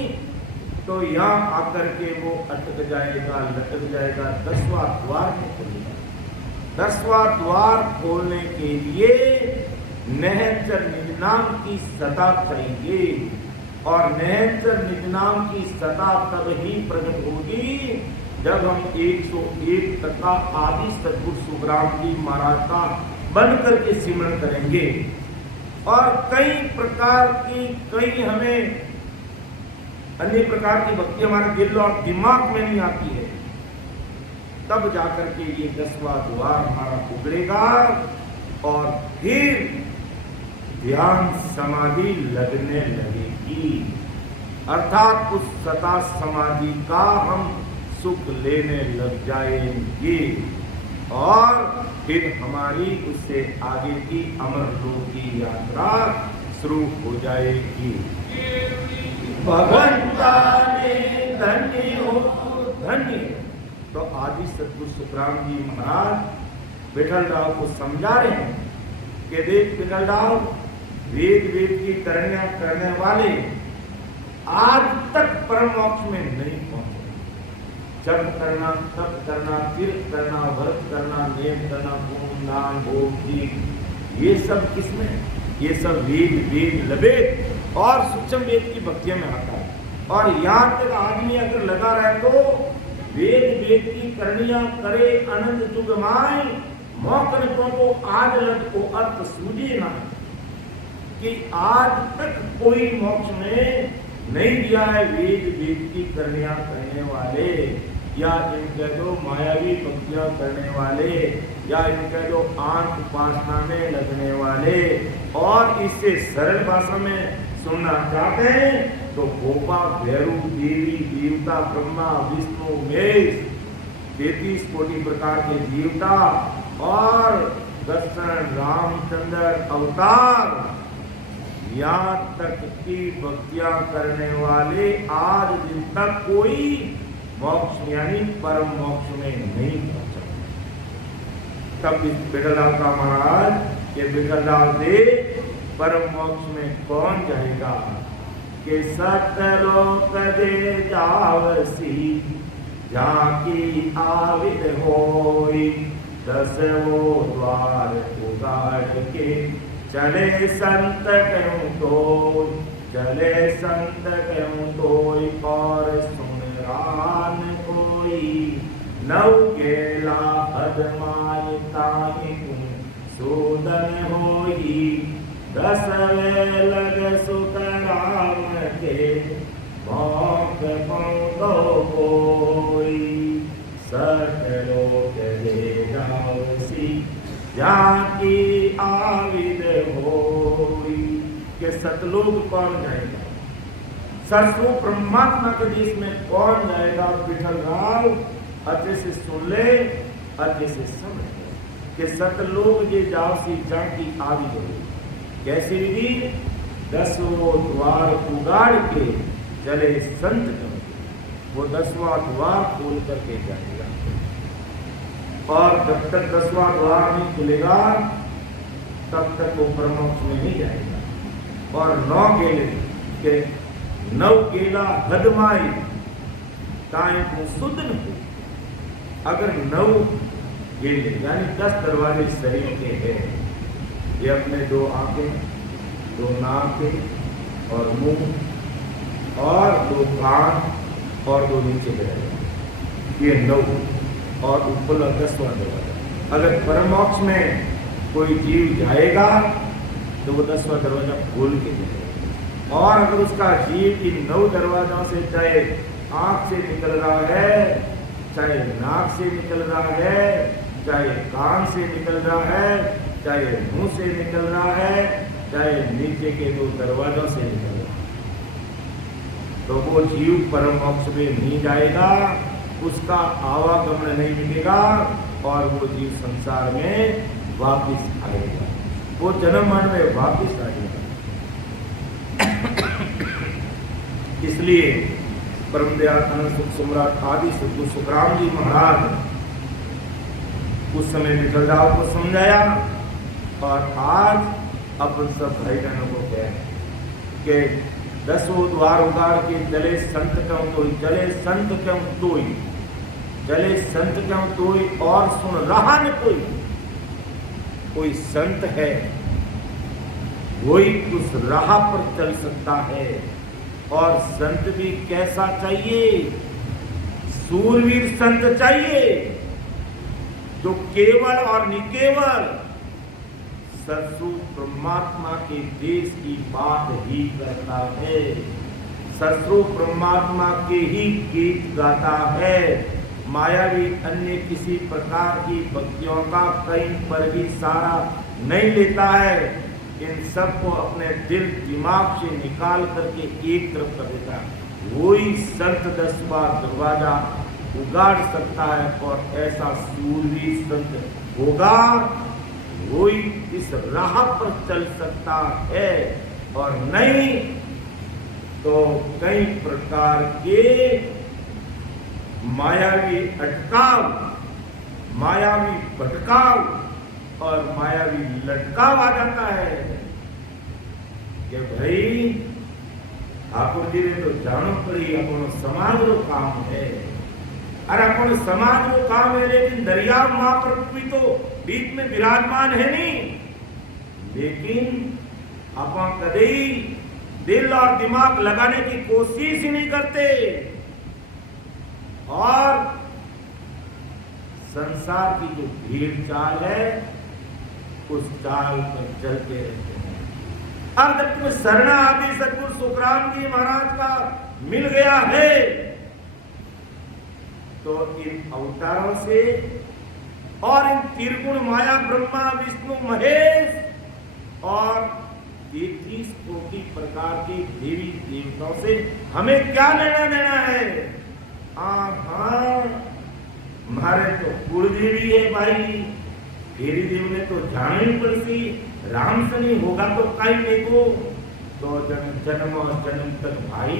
तो यहाँ आकर के वो अटक जाएगा, लटक जाएगा। 10वां द्वार खोलेगा। 10वां द्वार खोलने के लिए निरंजन निज नाम की सता चाहिए। और निरंजन निज नाम की सता तब ही प्रकट होगी जब हम 101% आदि सद्गुरु सुखराम जी महाराज का बन करके सिमरन करेंगे। और कई प्रकार की, कई हमें अन्य प्रकार की भक्ति हमारे दिल और दिमाग में नहीं आती है। तब जाकर के ये 10वां द्वार हमारा उगड़ेगा और फिर ध्यान समाधि लगने लगेगी। अर्थात उस सता समाधि का हम सुख लेने लग जाएंगे और फिर हमारी उससे आगे की अमर लोक की यात्रा शुरू हो जाएगी। भगवंता ने धन्य हो धन्य। तो आदि सद्गुरु सुखराम जी महाराज विठल राव को समझा रहे हैं कि देख विठल राव, वेद की करनियां करने वाले आज तक परम मोक्ष में नहीं पहुंचे। जब करना, तब करना, तीर्थ करना, व्रत करना, नेम करना, होम दान भोग दीप, ये सब किसमें? ये सब वेद लबेद और सूक्ष्म वेद की भक्तियों में आता है। और यहाँ तक आदमी अगर लगा रहे तो वेद की करनियां करे अनंत जुग माय, मौकन को आज लग को अर्थ सूझे ना। कि आज तक कोई मोक्ष में नहीं दिया है वेद वेद की करनियां करने वाले, या इनके जो मायावी भक्तियां करने वाले, या इनके जो आंख उपासना में लगने वाले, और इससे सरल भाषा में सुनना चाहते हैं तो गोपा भैरू देवी देवता ब्रह्मा विष्णु महेश 33 कोटि प्रकार के देवता और दर्शन रामचंद्र अवतार, यहाँ तक की भक्तियां करने वाले आज दिन तक कोई मोक्ष यानी परम मोक्ष में नहीं पहुंचा। तब इस बिगड़ाव का महाराज ये बिगड़ाव दे परम मोक्ष में कौन जाएगा कि सतलोक दे जावसी जाकी आविद होई, 10 वो द्वार उगाड़ के चले संत क्यों तो, चले संत क्यों तो, और सुन रान कोई नव गेला अदमाय ताहि सूदन होई, 10 वे लग सुत राम के मौक पौंदो कोई, सतलोक दे जावसी जाकी आविद होई। के सतलोक कौन जाएगा, सरसों परमात्मा के देश में कौन जाएगा। विठल राव अच्छे से सुन ले, अच्छे से समझ ले कि सतलोक जे जावसी जाकी आविद होई। कैसे विधि, 10 द्वार उगाड़ के चले संत करो, वो 10वां द्वार खोल करके जाएगा, और जब तक 10वां द्वार नहीं खुलेगा तब तक वो परमोक्ष में नहीं जाएगा। और 9 गेले के 9 गेला हदमाई ताई को शुद्ध न हो। अगर 9 गेले यानी 10 दरवाजे शरीर के हैं, ये अपने 2 आंखें, 2 नाक और मुंह और 2 कान और 2 नीचे गए, ये 9 और ऊपर 10वां दरवाजा। अगर परमोक्ष में कोई जीव जाएगा तो वो 10वां दरवाजा खोल के जाएगा। और अगर उसका जीव इन 9 दरवाजों से चाहे आंख से निकल रहा है, चाहे नाक से निकल रहा है, चाहे कान से निकल रहा है, चाहे मुंह से निकल रहा है, चाहे नीचे के 2 दरवाजों से निकल रहा है, तो वो जीव परम मोक्ष में नहीं जाएगा, उसका आवागमन नहीं मिलेगा और वो जीव संसार में वापिस आएगा, वो जन्म मन में वापिस आएगा। इसलिए परम दयाल सुख सम्राट आदि सद्गुरु सुखराम जी महाराज उस समय विठल राव को समझाया, और आज अपन सब भाई बहनों को कह के 10 द्वार उगाड़ के चले संत क्यों तोई, चले संत क्यों तोई, चले संत क्यों तोई, और सुन रहा न कोई संत है वही उस राह पर चल सकता है। और संत भी कैसा चाहिए, सूरवीर संत चाहिए, जो केवल और निकेवल सरसु परमात्मा के देश की बात ही करता है, सरसु परमात्मा के ही गीत गाता है, मायावी अन्य किसी प्रकार की भक्तियों का कहीं पर भी सहारा नहीं लेता है। इन सबको अपने दिल दिमाग से निकाल करके एक तरफ कर देता है। वही संत 10वां दरवाजा उगाड़ सकता है, और ऐसा सूरवीर संत होगा वही इस राह पर चल सकता है, और नहीं तो कई प्रकार के मायावी अटकाव, मायावी भटकाव और मायावी लटकाव आ जाता है कि भाई ठाकुर जी ने तो जानो पड़ी अपन समाज रो काम है, अरे अपन समाज रो काम है, लेकिन दरिया महाप्रभु भी तो बीच में विराजमान है नहीं। लेकिन अपन कदे दिल और दिमाग लगाने की कोशिश ही नहीं करते, और संसार की जो भीड़ चाल है उस चाल पर चलते रहते हैं। अब जब तुम्हें शरणा आदि सदगुरु सुखराम जी महाराज का मिल गया है तो इन अवतारों से और इन त्रिगुण माया ब्रह्मा विष्णु महेश और 33 कोटि प्रकार के देवी देवताओं से हमें क्या लेना देना है? हमारे तो कुलदेवी है भाई, फेरी देव ने तो जाने पड़ती, राम से नहीं होगा तो कहीं नहीं को, तो जन्म और जन्म तक भाई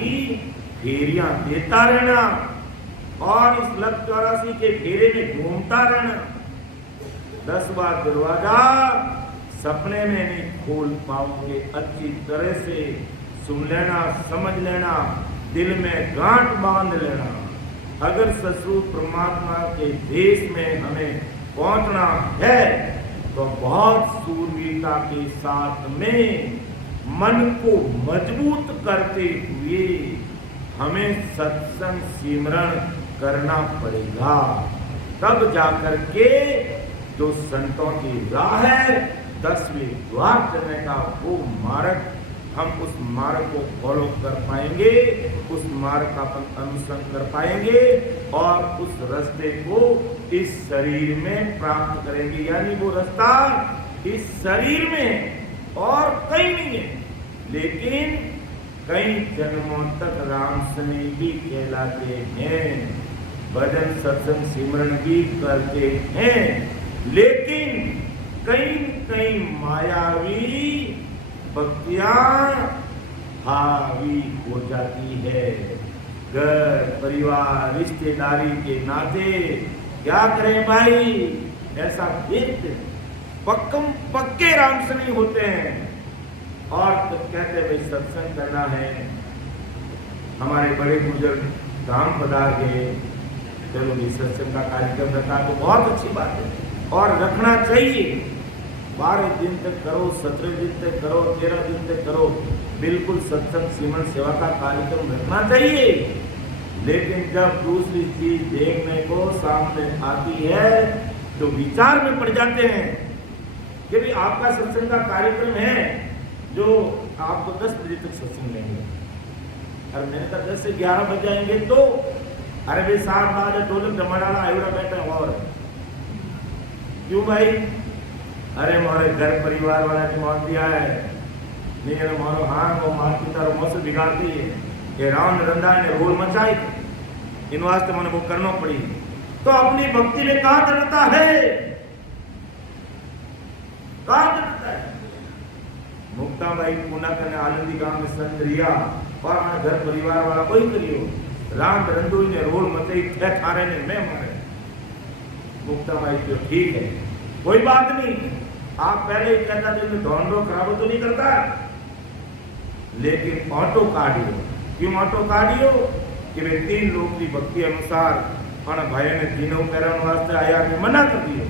फेरियां देता रहना और इस लख 84 के फेरे में घूमता रहना। 10वां दरवाजा सपने में नहीं खोल पाओगे, अच्छी तरह से सुन लेना, समझ लेना, दिल में गांठ बांध लेना। अगर ससुर परमात्मा के देश में हमें पहुंचना है तो बहुत सूरवीरता के साथ में मन को मजबूत करते हुए हमें सत्संग सिमरण करना पड़ेगा। तब जाकर के जो संतों की राह है 10वें द्वार करने का वो मार्ग, हम उस मार्ग को फॉलो कर पाएंगे, उस मार्ग का अनुसरण कर पाएंगे और उस रास्ते को इस शरीर में प्राप्त करेंगे। यानी वो रास्ता इस शरीर में और कहीं नहीं है, लेकिन कई जन्मों तक राम सने भी कहलाते हैं, भजन सत्संग सिमरण भी करते हैं, लेकिन कई मायावी भक्तियां हावी हो जाती है। घर परिवार रिश्तेदारी के नाते क्या करें भाई, ऐसा देखते पक्के राम से नहीं होते हैं और तो कहते भाई सत्संग करना है, हमारे बड़े बुजुर्ग धाम पधार गए, चलो भी सत्संग का कार्यक्रम रखा तो बहुत अच्छी बात है और रखना चाहिए। 12 दिन तक करो, 17 दिन तक करो, 13 दिन तक करो, बिल्कुल सत्संग सिमरन सेवा का कार्यक्रम रखना चाहिए। लेकिन जब दूसरी चीज देखने को सामने आती है तो विचार में पड़ जाते हैं कि भी आपका सत्संग का कार्यक्रम है जो आपको 10 बजे तक सत्संग लेंगे, और मैंने कहा 10 से 11 बज जाएंगे तो अरे भाई 7 बजे ढोलक जमाना आयोड़ा बैठा और क्यों भाई, अरे हमारे घर परिवार वाला ने मार दिया है, नहीं अरे मारो हाँ वो मार पिता मौसम बिगाड़ती है, ये राम रंदा ने रोल मचाई, इन वास्ते मैंने वो करना पड़ी। तो अपनी भक्ति में कहाँ डरता है, कहाँ डरता है? मुक्ता भाई पूना करने आनंदी गांव में संत रिया और हमारे घर परिवार वाला कोई करियो, राम रंदोई ने रोल मचाई, थारे ने मैं मारे। मुक्ता भाई तो ठीक है, कोई बात नहीं, आप पहले ही कहता थे ढोंडो खराब तो नहीं करता, लेकिन ऑटो कार्डियो, क्यों ऑटो कार्डियो कि वे 3 लोग की भक्ति अनुसार भाई ने तीनों पैरों वास्ते आया कि मना कर दिए,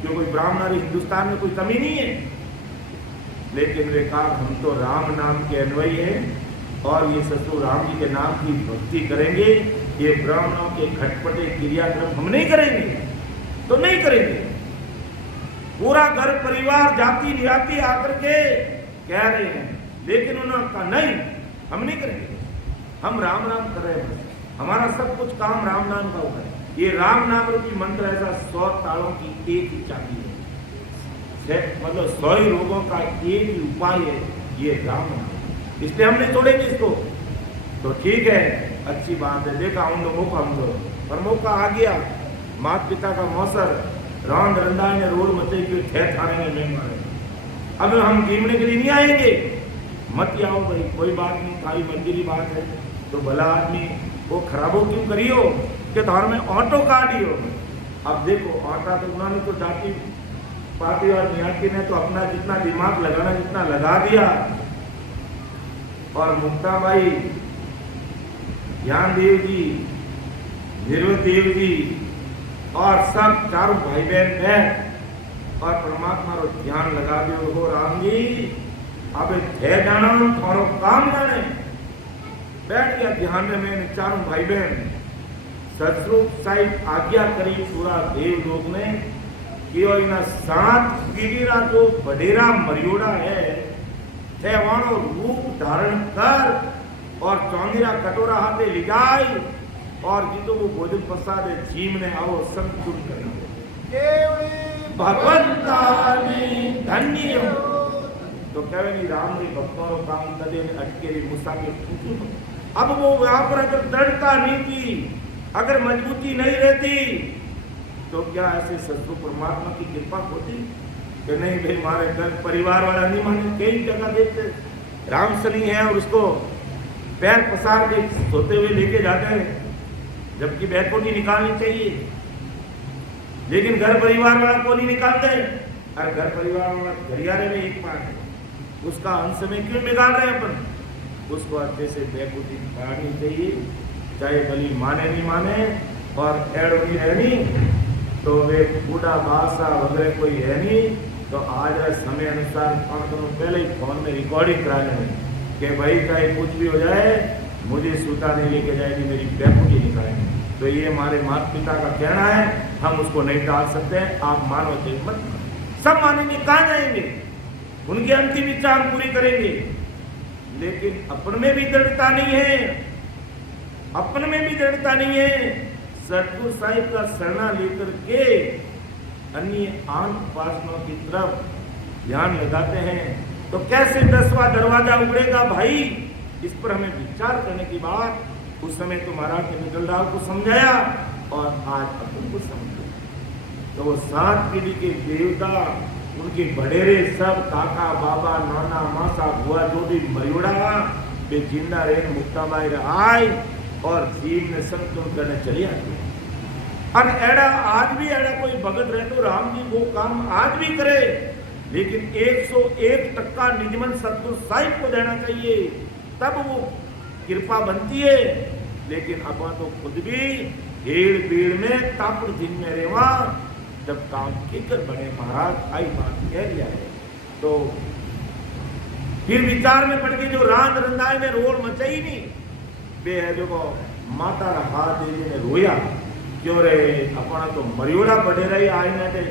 क्यों कोई ब्राह्मण हिंदुस्तान में कोई कमी नहीं है, लेकिन वे कहा हम तो राम नाम के अन्वयी हैं और ये ससुर राम जी के नाम की भक्ति करेंगे, ये ब्राह्मणों के खटपटे क्रियाक्रम हम नहीं करेंगे, तो नहीं करेंगे। पूरा घर परिवार जाति नियाति आकर के कह रहे हैं, लेकिन उन्होंने कहा नहीं हम नहीं करेंगे, हम राम नाम कर रहे हैं, हमारा सब कुछ काम राम नाम का होगा। ये राम नाम रूपी मंत्र ऐसा 100 तालों की एक ही चाबी है, मतलब 100 ही रोगों का एक ही उपाय है ये राम नाम, इसलिए हम नहीं छोड़ेंगे इसको। तो ठीक है, अच्छी बात है, देखा हम लोगों को हम लोग पर मौका आ गया, माता पिता का मौसर राम रंदाई ने रोड मचे कि ठहर थाने में नहीं मारे, अब हम गिनने के लिए नहीं आएंगे, मत आओ भाई, कोई बात नहीं, खाली मंजिली बात है, तो भला आदमी वो खराबो क्यों करियो कि धार में ऑटो काटियो। अब देखो ऑटा तो उन्होंने तो जाति पार्टी और नियाती ने तो अपना जितना दिमाग लगाना जितना लगा दिया, और मुक्ता भाई, ज्ञान देव जी, निर्वत देव जी और सब चारों भाई बहन है और परमात्मा रो ध्यान लगा दियो हो राम जी, अब थे जाना थारो काम जाने, बैठ गया ध्यान में मैंने चारों भाई बहन सतरूप साहिब आज्ञा करी पूरा देव लोग ने कि इना 7 पीढ़ी रा जो बडेरा मरियोड़ा है एवाणो रूप धारण कर और चौंगीरा कटोरा हाथे ले जाए और जितो वो भोजन प्रसाद जीव ने आओ संतुल करना भगवंतानी धन्य तो कहे नहीं राम ने भक्तों काम कदे ने अटकेली मुसाफिर पूछू। अब वो वहां पर अगर दृढ़ता नहीं थी, अगर मजबूती नहीं रहती, तो क्या ऐसे सदगुरु परमात्मा की कृपा होती कि नहीं भाई हमारे घर परिवार वाला नहीं माने। कई जगह देखते राम सनी है और उसको पैर पसार के सोते हुए लेके जाते हैं, जबकि बैकोटी निकालनी चाहिए, लेकिन घर परिवार वाला को नहीं निकालते। और घर परिवार वाला घरियारे में एक पार्ट है, उसका अंश में क्यों बिगाड़ रहे हैं अपन। उसको अच्छे से बैकोटी निकालनी चाहिए, चाहे भली माने नहीं माने। और एड़ नहीं रहनी तो वे बूढ़ा बासा वगैरह कोई है नहीं, तो आज समय अनुसार पहले ही फोन में रिकॉर्डिंग करा लें कि भाई चाहे कुछ भी हो जाए मुझे सूता नहीं लेके जाएगी, मेरी बैकोटी निकालेंगे। तो ये हमारे माता पिता का कहना है, हम उसको नहीं टाल सकते हैं। आप मानो तो मत, सब मानेंगे, कहाँ जाएंगे, उनकी अंतिम इच्छा हम पूरी करेंगे। लेकिन अपने में भी दृढ़ता नहीं है, अपने में भी दृढ़ता नहीं है। सतगुरु साहिब का शरणा लेकर के अन्य आंख उपासनाओं की तरफ ध्यान लगाते हैं, तो कैसे 10वां दरवाजा उगड़ेगा भाई। इस पर हमें विचार करने की बात उस समय तो महाराज ने निगलराव को समझाया और आज अपन को समझो। तो वो 7 पीढ़ी के देवता, उनके बड़ेरे सब काका बाबा नाना मासा बुआ जो भी मरियोड़ा वे जिंदा रेन मुक्ताबाई आए और जीव ने संतों करने चले आते। और एड़ा आज भी एड़ा कोई भगत रहे तो राम जी वो काम आज भी करे, लेकिन 101% निजमन सतगुरु साहिब को देना चाहिए, तब वो कृपा बनती है। लेकिन अब तो खुद भी भीड़ भीड़ में तापुर दिन में रेवा, जब काम किकर बने महाराज आई बात कह लिया है। तो फिर विचार में पड़ गई, जो रांद रंदाई ने रोल मचाई नहीं बे है, जो माता हाथ दे ने रोया क्यों रे, अपना तो मरियोड़ा बढ़े रही आई ने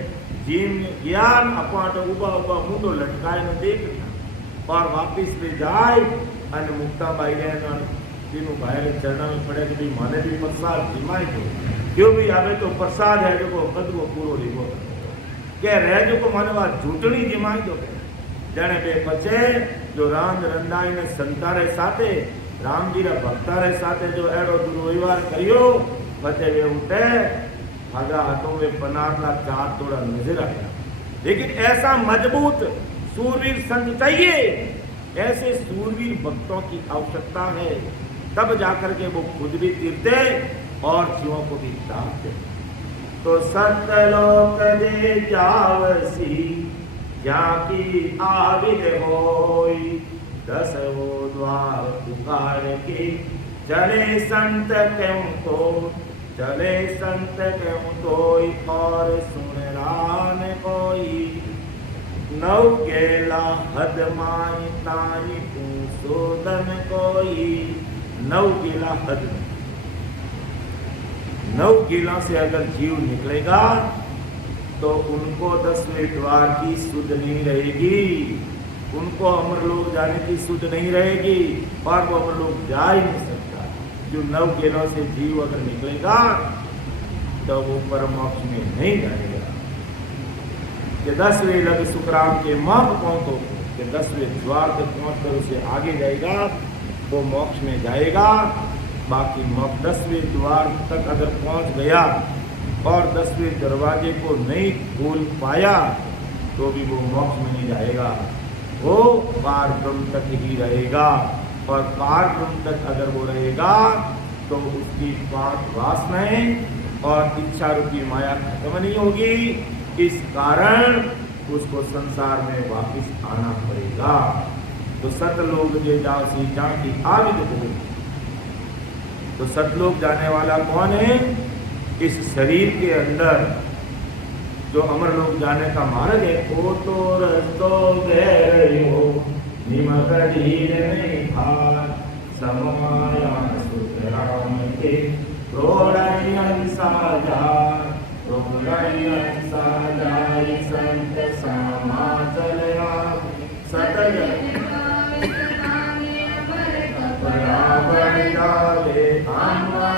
जीव ज्ञान अपना तो उबा उबा मुंडो लटकाए ने देख और वापिस ले जाए અને મુક્તાબાઈ ને તેનું ભાઈ ચરણ में पड़े कि भाई माने भी प्रसाद जिमाई दो क्यों भी आवे तो प्रसाद है जो को कदवो पूरो लीगो के रह जो को माने बात झूठनी जिमाई दो जाने बे पचे जो राम रंदाई ने संतारे साथे राम जी रा भक्तारे साथे जो एड़ो दुर्व्यवहार करियो पचे वे उठे भागा हाथों में पनारला चार थोड़ा नजर आया। लेकिन ऐसा मजबूत सूरवीर संत चाहिए, ऐसे सूरवीर भक्तों की आवश्यकता है, तब जाकर के वो खुद भी तीरते और जीवों को भी तारते। तो सतलोक दे जावसी जाकी आविद होई, 10 वो द्वार पुकार के चले संत क्यों तो, चले संत क्यों कोई और सुनरान कोई, 9 गेला हद माई ताई पूसोदन कोई। 9 गेला हद, 9 गेला से अगर जीव निकलेगा तो उनको 10वें द्वार की सुध नहीं रहेगी, उनको अमरलोक जाने की सुध नहीं रहेगी और वो अमरलोक जा ही नहीं सकता। जो 9 गेलों से जीव अगर निकलेगा तो वो परम मोक्ष में नहीं जाएगा। कि 10वें लग सुखराम के माप पहुंचो कि 10वें द्वार तक पहुंच कर उसे आगे जाएगा, वो मोक्ष में जाएगा। बाकी मोक्ष 10वें द्वार तक अगर पहुंच गया और 10वें दरवाजे को नहीं खोल पाया तो भी वो मोक्ष में नहीं जाएगा, वो पार ब्रह्म तक ही रहेगा। और पार ब्रह्म तक अगर वो रहेगा तो उसकी पाप वासनाएं और इच्छा रूपी माया खत्म नहीं होगी, इस कारण उसको संसार में वापिस आना पड़ेगा। तो सतलोक जे जाओ सी जाकी आविद हो, तो सतलोक जाने वाला कौन है? इस शरीर के अंदर जो अमर लोक जाने का मार्ग है, ओ तो रस्तो गहरयो निमक ढील नहीं भार, समाया सुतराम के प्रोड़यन साजार, प्रोड़यन साजार संत समाचलया सतजन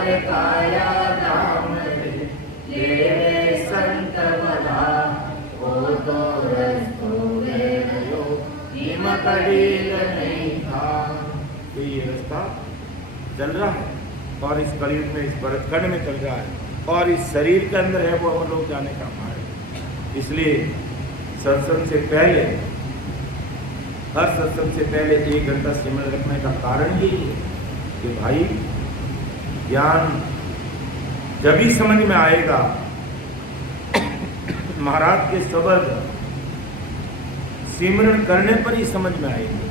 और काया धाम रे, लेवे संत बला, ओ तो रस्तो वे गयो, हिम कड़ील नहीं था। तो ये रास्ता चल रहा है और इस कलयुग में, इस भरतखंड में चल रहा है, और इस शरीर के अंदर है वो हम लोग जाने का मार्ग। इसलिए सत्संग से पहले, हर सत्संग से पहले 1 घंटा सिमरन रखने का कारण यही है कि भाई ज्ञान जब ही समझ में आएगा, महाराज के शब्द सिमरन करने पर ही समझ में आएंगे।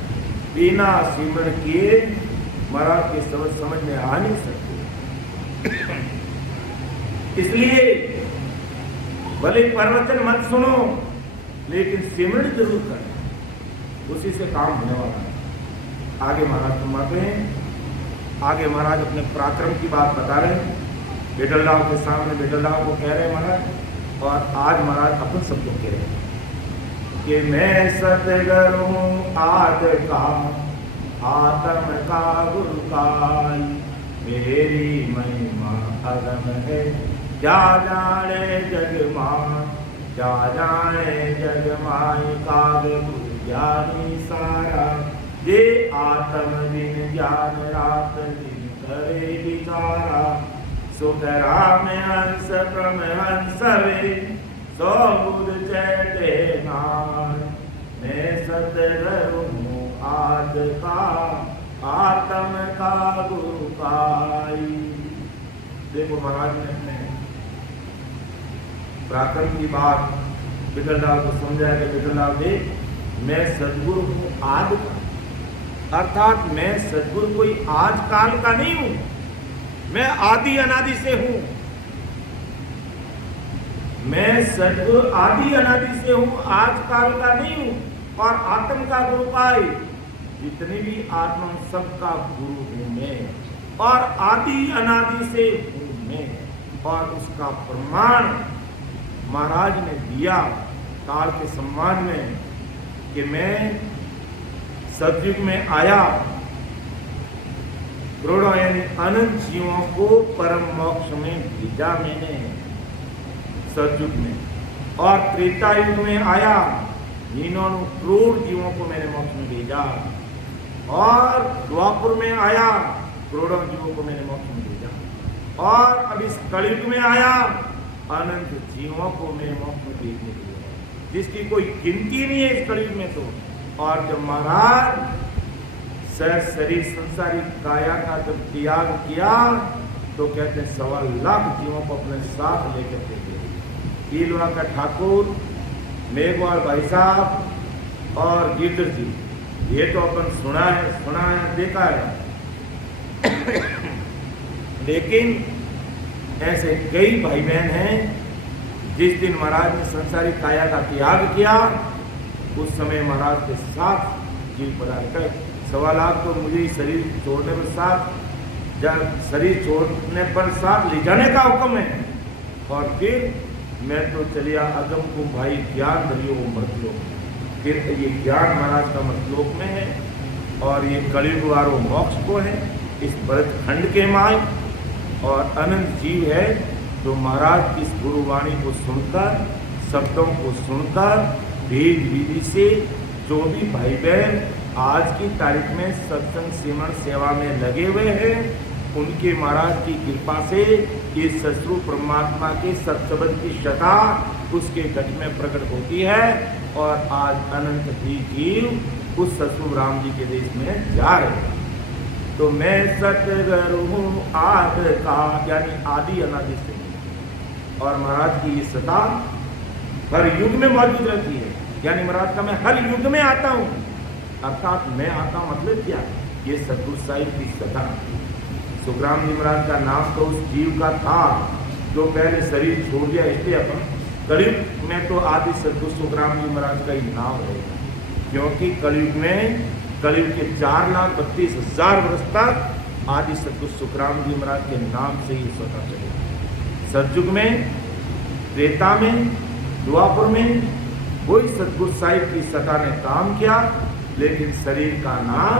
बिना सिमरन किए महाराज के शब्द समझ में आ नहीं सकते। इसलिए भले प्रवचन मत सुनो, लेकिन सिमरन जरूर करें, उसी से काम होने वाला है। आगे महाराज फरमाते हैं, आगे महाराज अपने पराक्रम की बात बता रहे हैं, बेटलराव के सामने बेटलराव को कह रहे हैं महाराज, और आज महाराज अपन सबको कह रहे हैं कि मैं सतगुरु हूँ आद का, आत्म का गुरु का, मेरी महिमा अगम है, क्या जाने जग मान, क्या जाने जग माई, काग गुरु ज्ञानी सारा, ये आत्म दिन ज्ञान रात दिन करे विचारा, सो राम हंस परमहंस वे, सो बुध चैते नाम, मैं सतगुरु हूँ आद का, आत्म का गुरु काई। देखो महाराज ने अपने पराक्रम की बात बिटलराव को समझाया कि बिटलराव देख, मैं सदगुरु हूँ आदि का, अर्थात मैं सदगुरु कोई आज काल का नहीं हूं, मैं आदि अनादि से हूं। मैं सदगुरु आदि अनादि से हूं, आज काल का नहीं हूं, और आत्म का गुरु पाई, जितने भी आत्मा सबका गुरु हूं मैं, और आदि अनादि से हूं मैं। और उसका प्रमाण महाराज ने दिया काल के सम्मान में कि मैं सतयुग में आया, करोड़ों यानी अनंत जीवों को परम मोक्ष में भेजा मैंने सतयुग में, और त्रेता युग में आया, 99 करोड़ जीवों को मैंने मोक्ष में भेजा, और द्वापर में आया, करोड़ों जीवों को मैंने मोक्ष में भेजा, और अब इस कलयुग में आया, अनंत जीवों को मैं मोक्ष में भेजने के लिए, जिसकी कोई गिनती नहीं है इस कलयुग में। तो और जब महाराज शरीर संसारिक काया का जब त्याग किया, तो कहते हैं 1.25 लाख जीवों को अपने साथ लेकर के गए। ईलवा का ठाकुर, मेघवाल भाई साहब और गिरधर जी, ये तो अपन सुना है देखा है लेकिन ऐसे कई भाई बहन हैं, जिस दिन महाराज ने संसारिक काया का त्याग किया, उस समय महाराज के साथ जीव पदार्थ कर 1.25 लाख तो मुझे शरीर छोड़ने पर साथ, जब शरीर छोड़ने पर साथ ले जाने का हुक्म है, और फिर मैं तो चलिया अगम को भाई ज्ञान धरियो मृतलोक। फिर ये ज्ञान महाराज का मृतलोक में है, और ये कलयुग वारो मोक्ष को है, इस भरतखंड के माय, और अनंत जीव है जो महाराज की इस गुरुवाणी को सुनकर, शब्दों को सुनकर, वेद विधि से जो भी भाई बहन आज की तारीख में सत्संग सिमरन सेवा में लगे हुए हैं, उनके महाराज की कृपा से ये ससुर परमात्मा के सत्सबंध की शता उसके गट में प्रकट होती है, और आज अनंत ही जीव उस ससुर राम जी के देश में जा रहे हैं। तो मैं सतगुरु हूँ आद का, यानी आदि अनादि से, और महाराज की ये सता हर युग में मौजूद रहती है, यानी महाराज का मैं हर युग में आता हूँ, अर्थात मैं आता हूँ मतलब क्या, ये सतगुरु साहिब की सता। सुखराम जी महाराज का नाम तो उस जीव का था जो पहले शरीर छोड़ दिया, इसलिए अपन कलयुग में तो आदि सतगुरु सुखराम जी महाराज का ही नाम रहेगा, क्योंकि कलयुग में, कलयुग के 4,32,000 वर्ष तक आदि सतगुरु सुखराम जी महाराज के नाम से ही स्वतः चलेगा। सतयुग में, त्रेता में, द्वापर में वही सतगुरु साहिब की सता ने काम किया, लेकिन शरीर का नाम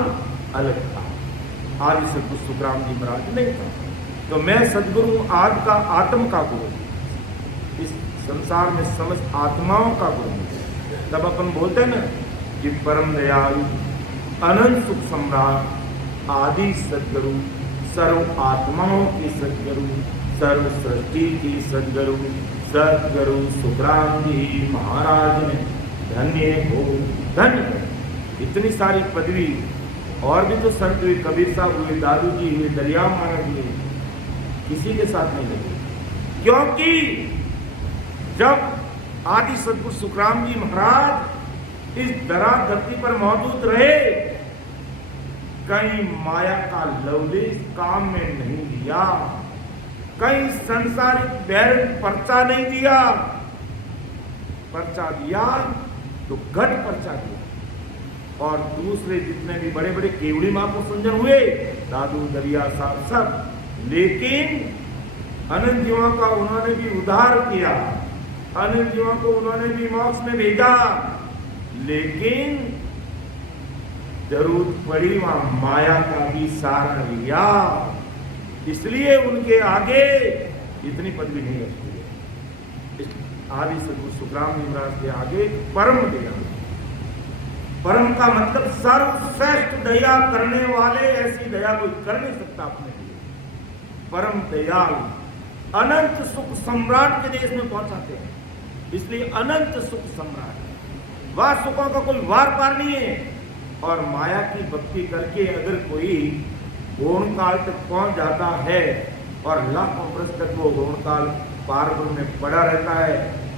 अलग था, आदि सतगुरु सुखराम जी महाराज नहीं था। तो मैं सदगुरु आदि का आत्म का गुरु, इस संसार में समस्त आत्माओं का गुरु। तब अपन बोलते हैं ना कि परम दयालु अनंत सुख सम्राट आदि सदगुरु, सर्व आत्माओं की सदगुरु, सर्व सृष्टि की सदगुरु, सदगुरु सुखराम जी महाराज ने धन्य हो, धन्य हो। इतनी सारी पदवी, और भी तो संत हुए, कबीर साहब हुए, दादू जी हुए, दरिया महाराज हुए, किसी के साथ नहीं लगे। क्योंकि जब आदि सदगुरु सुखराम जी महाराज इस धरा धरती पर मौजूद रहे, कहीं माया का लवलेश काम में नहीं दिया, कहीं संसारिक बैर पर्चा नहीं दिया, पर्चा दिया तो घट पर्चा दिया। और दूसरे जितने भी बड़े बड़े केवड़ी महापुरुष हुए, दादू दरिया साहब सब, लेकिन अनंत जीवों का उन्होंने भी उद्धार किया, अनंत जीवों को उन्होंने भी मोक्ष में भेजा, लेकिन जरूरत पड़ी वहां माया का भी सहारा लिया, इसलिए उनके आगे इतनी पदवी नहीं रखी है। आदि सदगुरु सुखराम जी महाराज के आगे परम दया, परम का मतलब सर्वश्रेष्ठ दया करने वाले, ऐसी दया कोई कर नहीं सकता अपने लिए। परम दयाल अनंत सुख सम्राट के देश में पहुंचाते हैं, इसलिए अनंत सुख सम्राट। वह सुखों का कोई वार पार नहीं है। और माया की भक्ति करके अगर कोई गौण काल तक पहुंच जाता है और लाखों वर्ष तक वो गौण काल पार्वन में पड़ा रहता है,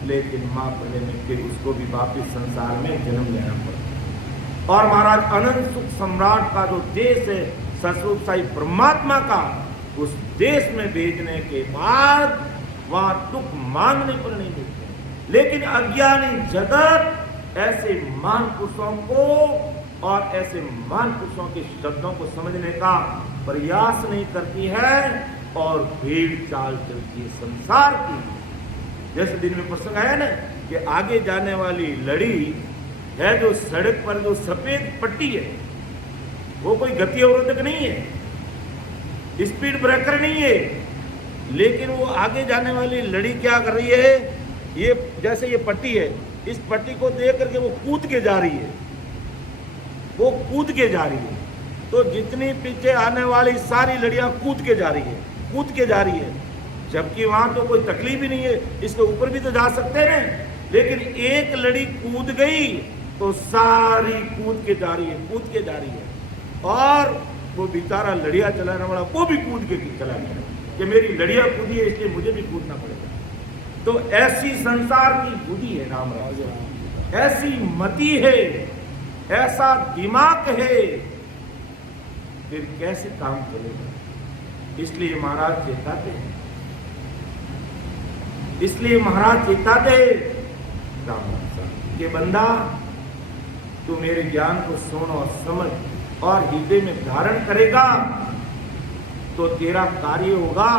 लेकिन मां प्रलय में फिर उसको भी वापिस संसार में जन्म लेना पड़ता। और महाराज अनंत सुख सम्राट का जो देश है सतरूप साई परमात्मा का, उस देश में भेजने के बाद वहां दुख मांगने पर नहीं मिलते। लेकिन अज्ञानी जगत ऐसे महान पुरुषों को और ऐसे महान पुरुषों के शब्दों को समझने का प्रयास नहीं करती है और भीड़ चाल चलती है संसार की। जैसे दिन में प्रसंग आया ना कि आगे जाने वाली लड़ी है, जो सड़क पर जो सफेद पट्टी है, वो कोई गति अवरोधक नहीं है, स्पीड ब्रेकर नहीं है, लेकिन वो आगे जाने वाली लड़ी क्या कर रही है, ये जैसे ये पट्टी है, इस पट्टी को देख करके वो कूद के जा रही है, वो कूद के जा रही है। तो जितनी पीछे आने वाली सारी लड़ियां कूद के जा रही है, कूद के जा रही है, जबकि वहां तो कोई तकलीफ ही नहीं है, इसके ऊपर भी तो जा सकते हैं। लेकिन एक लड़ी कूद गई तो सारी कूद के जा रही है, कूद के जा रही है। और वो बेचारा लड़िया चलाने वाला वो भी कूद के चला गया कि मेरी लड़िया कूदी है इसलिए मुझे भी कूदना पड़ेगा। तो ऐसी संसार की बुद्धि है नाम राजा, ऐसी मति है, ऐसा दिमाग है, फिर कैसे काम चलेगा। इसलिए महाराज चेताते हैं, इसलिए महाराज चेताते कि बंदा तू मेरे ज्ञान को सुन और समझ और हृदय में धारण करेगा तो तेरा कार्य होगा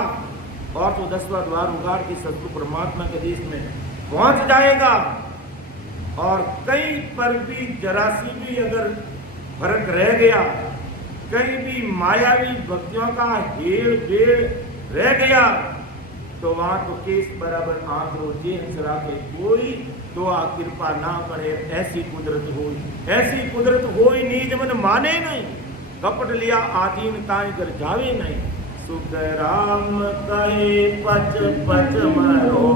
और तो 10वां द्वार उगाड़ के सतगुरु परमात्मा के देश में पहुंच जाएगा। और कहीं पर भी जरा सी भी अगर फर्क रह गया, कहीं भी मायावी भक्तियों का हेड़ बेड़ रह गया, तो वहां तो केस बराबर आंख रोजे हंसरा के कोई तो कृपा ना करे, ऐसी कुदरत होई, ऐसी कुदरत होई नीज मन माने नहीं, कपट लिया आदीन ताई कर जावे नहीं। सुख राम कहे पच पच मरो,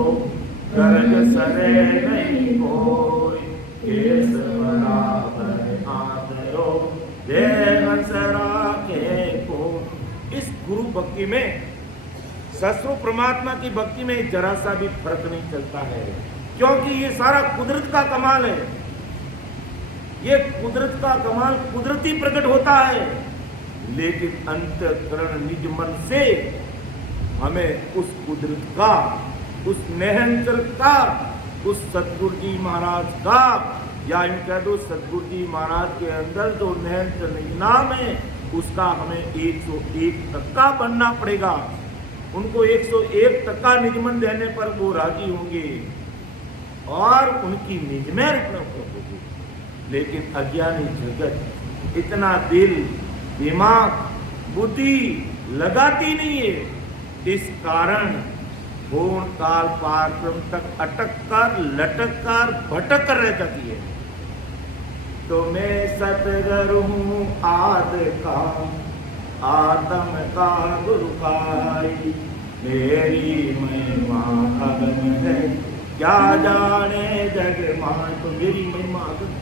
गर्ग सरे नहीं कोई, केस बराबर आदरो दे हंसरा के को। इस गुरु भक्ति में, ससुर परमात्मा की भक्ति में जरा सा भी फर्क नहीं चलता है, क्योंकि ये सारा कुदरत का कमाल है। ये कुदरत का कमाल कुदरती प्रकट होता है, लेकिन अंतःकरण निज मन से हमें उस कुदरत का, उस निरंतर का, उस सतगुरु जी महाराज का, या यूं कह दो सतगुरु जी महाराज के अंदर जो निरंतर नाम है, उसका हमें 101% बनना पड़ेगा। उनको 101% निजमन देने पर वो राजी होंगे और उनकी निज में रखना होगी। लेकिन अज्ञानी जगत इतना दिल दिमाग बुद्धि लगाती नहीं है, इस कारण पूर्ण काल पराक्रम तक अटक कर, लटक कर, भटक कर रह जाती है। तो मैं सतगुरु हूँ आदि का, आत्म का गुरु खाई, मेरी महिमा अगम है, क्या जाने जग माए। तो मेरी महिमा अगम,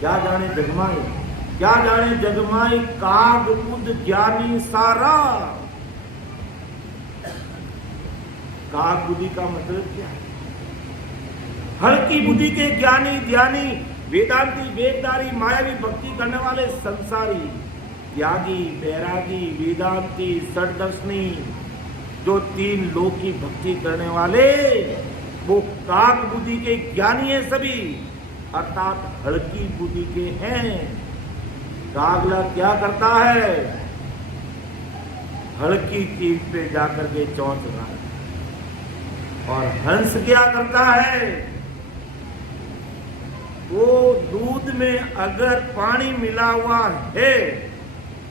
क्या जाने जगमाए, क्या जाने जगमाए, काग बुध ज्ञानी सारा। काग बुद्धि का मतलब क्या है? हल्की बुद्धि के ज्ञानी, ध्यानी, वेदांती, वेदधारी, मायावी, भक्ति करने वाले, संसारी, त्यागी, बैरागी, वेदांती, सददर्शनी, जो तीन लोक की भक्ति करने वाले, वो काग बुद्धि के ज्ञानी है सभी, अर्थात हल्की बुद्धि के हैं। कागला क्या करता है? हल्की चीज पे जाकर के चौंक रहा है। और हंस क्या करता है? वो दूध में अगर पानी मिला हुआ है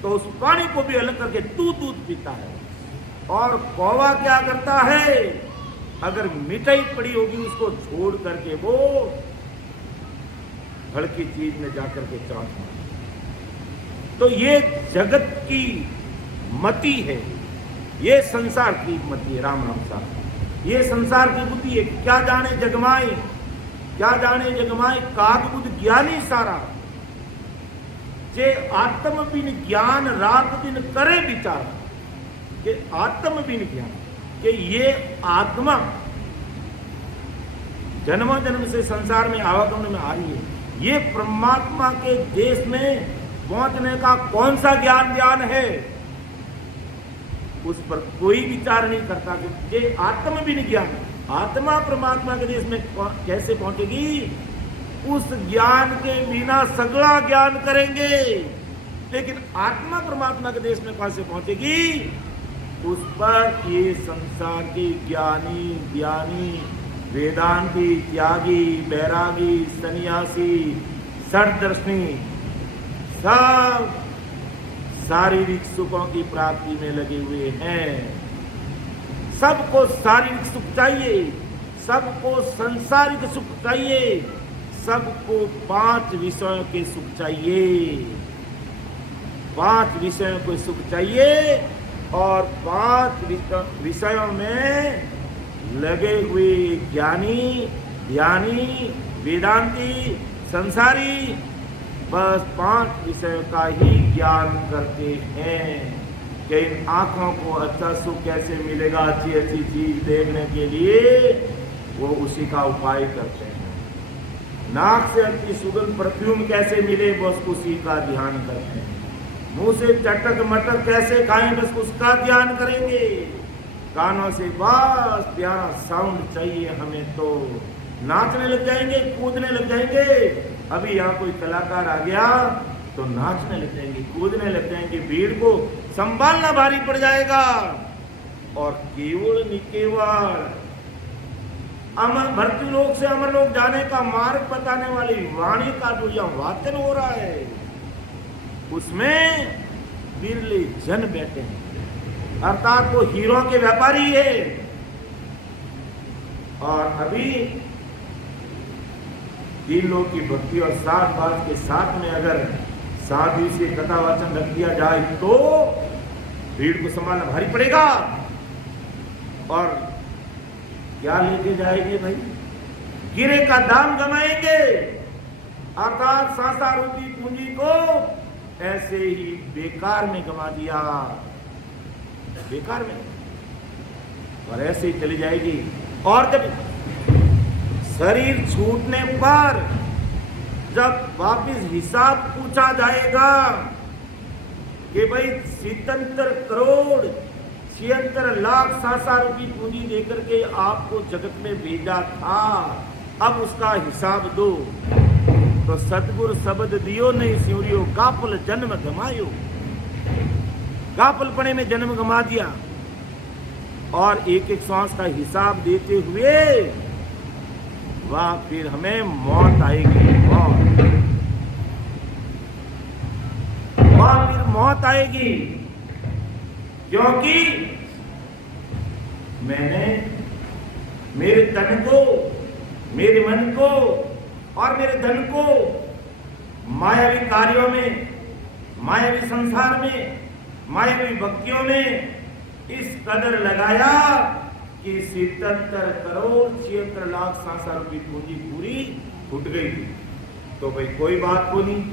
तो उस पानी को भी अलग करके दूध पीता है। और कौवा क्या करता है? अगर मिठाई पड़ी होगी उसको छोड़ करके वो हल्की चीज में जाकर के चौंक। तो ये जगत की मति है, ये संसार की मति है। राम राम साहब, ये संसार की बुद्धि है। क्या जाने जगमाए, क्या जाने जगमाए, काग बुध ज्ञानी सारा, जे आत्म बिन ज्ञान रात दिन करे विचार। ये आत्म बिन ज्ञान, कि ये आत्मा जन्म जन्म से संसार में आवागमन में आ रही है, ये परमात्मा के देश में पहुंचने का कौन सा ज्ञान है, उस पर कोई विचार नहीं करता। कि ये आत्म बिन ज्ञान, आत्मा परमात्मा के देश में कैसे पहुंचेगी? उस ज्ञान के बिना सगला ज्ञान करेंगे, लेकिन आत्मा परमात्मा के देश में कैसे पहुंचेगी? उस पर ये संसार के ज्ञानी, ज्ञानी, वेदांती, त्यागी, बैरागी, सन्यासी, सददर्शनी, सब शारीरिक सुखों की प्राप्ति में लगे हुए हैं। सबको शारीरिक सुख चाहिए, सबको संसारिक सुख चाहिए, सबको 5 विषयों के सुख चाहिए, 5 विषयों के सुख चाहिए। और 5 विषयों में लगे हुए ज्ञानी, ध्यानी, वेदांती, संसारी बस 5 विषयों का ही ज्ञान करते हैं। कि इन आंखों को अच्छा सुख कैसे मिलेगा, अच्छी अच्छी चीज देखने के लिए वो उसी का उपाय करते हैं। नाक से अच्छी सुगंध परफ्यूम कैसे मिले, बस उसी का ध्यान करते हैं। मुंह से चटक मटक कैसे खाएं, बस उसका ध्यान करेंगे। कानों से बस प्यारा साउंड चाहिए हमें, तो नाचने लग जाएंगे, कूदने लग जाएंगे। अभी यहाँ कोई कलाकार आ गया तो नाचने लग जाएंगे, कूदने लग जाएंगे, भीड़ को संभालना भारी पड़ जाएगा। और केवल निकेवल अमर मृत्यु लोक से अमर लोक जाने का मार्ग बताने वाली वाणी का जो यह वाचन हो रहा है, उसमें बिरले जन बैठे हैं, अर्थात वो हीरो के व्यापारी है। और अभी 3 लोग की भक्ति और 7 बात के साथ में अगर साधु से कथा वाचन रख दिया जाए तो भीड़ को संभालना भारी पड़ेगा। और क्या लेके जाएंगे भाई? गिरे का दाम गमाएंगे, अर्थात सांसा रूपी पूंजी को ऐसे ही बेकार में गमा दिया, बेकार में, और ऐसे ही चली जाएगी। और जब शरीर छूटने पर जब वापिस हिसाब पूछा जाएगा कि भाई 77 करोड़ 76 लाख सांसा रूपी पूंजी देकर के आपको जगत में भेजा था, अब उसका हिसाब दो, तो सतगुरु शब्द दियो नहीं सिउरियो, गाफल जन्म गमायो, गाफलपने में जन्म गमा दिया। और एक एक सांस का हिसाब देते हुए वहां फिर हमें मौत आएगी, वहां फिर मौत आएगी, क्योंकि मैंने मेरे तन को, मेरे मन को और मेरे धन को मायावी कार्यों में, मायावी संसार में, मायावी भक्तियों में इस कदर लगाया कि 77 करोड़ 76 लाख सांसार रुपये पूंजी पूरी फूट गई। तो भाई कोई बात को नहीं,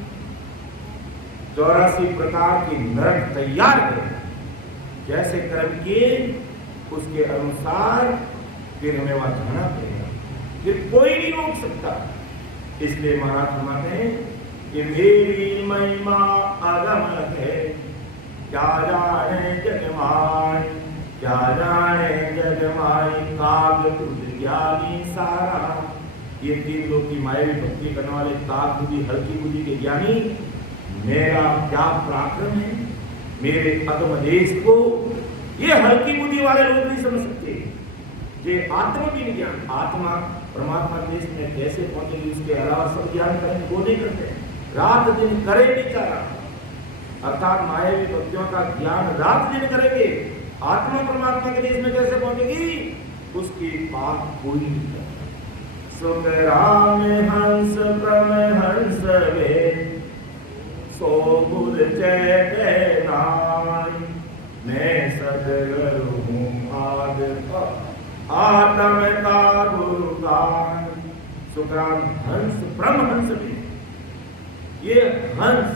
84 प्रकार की नरक तैयार है। जैसे कर्म किए उसके अनुसार फिर हमें वहां जाना पड़ेगा, फिर कोई नहीं रोक सकता। इसलिए महाराज फरमाते हैं कि मेरी महिमा अगम है, क्या जाने जगमान, क्या जाने जगमाई, काग तुझ ज्ञानी सारा। ये 3 लोग की मायावी भक्ति करने वाले काग बुद्धि, हल्की बुद्धि के ज्ञानी, मेरा क्या पराक्रम है, मेरे अगम देश को ये हल्की बुद्धि वाले लोग नहीं समझ सकते। ये आत्मज्ञान ज्ञान, आत्मा परमात्मा देश में कैसे पहुंचेगी उसके अलावा सब ज्ञान करेंगे वो नहीं करते, रात दिन करे बेचारा। अर्थात मायावी भक्तियों का ज्ञान रात दिन करेंगे, आत्मा परमात्मा के देश में कैसे पहुंचेगी उसकी बात कोई नहीं करता। सुख राम हंस परमहंस वे, सो बुध जय नाम, मैं सदगुरु हूँ आद आत्म का गुरुगान। सुखराम हंस परमहंस वे, ये हंस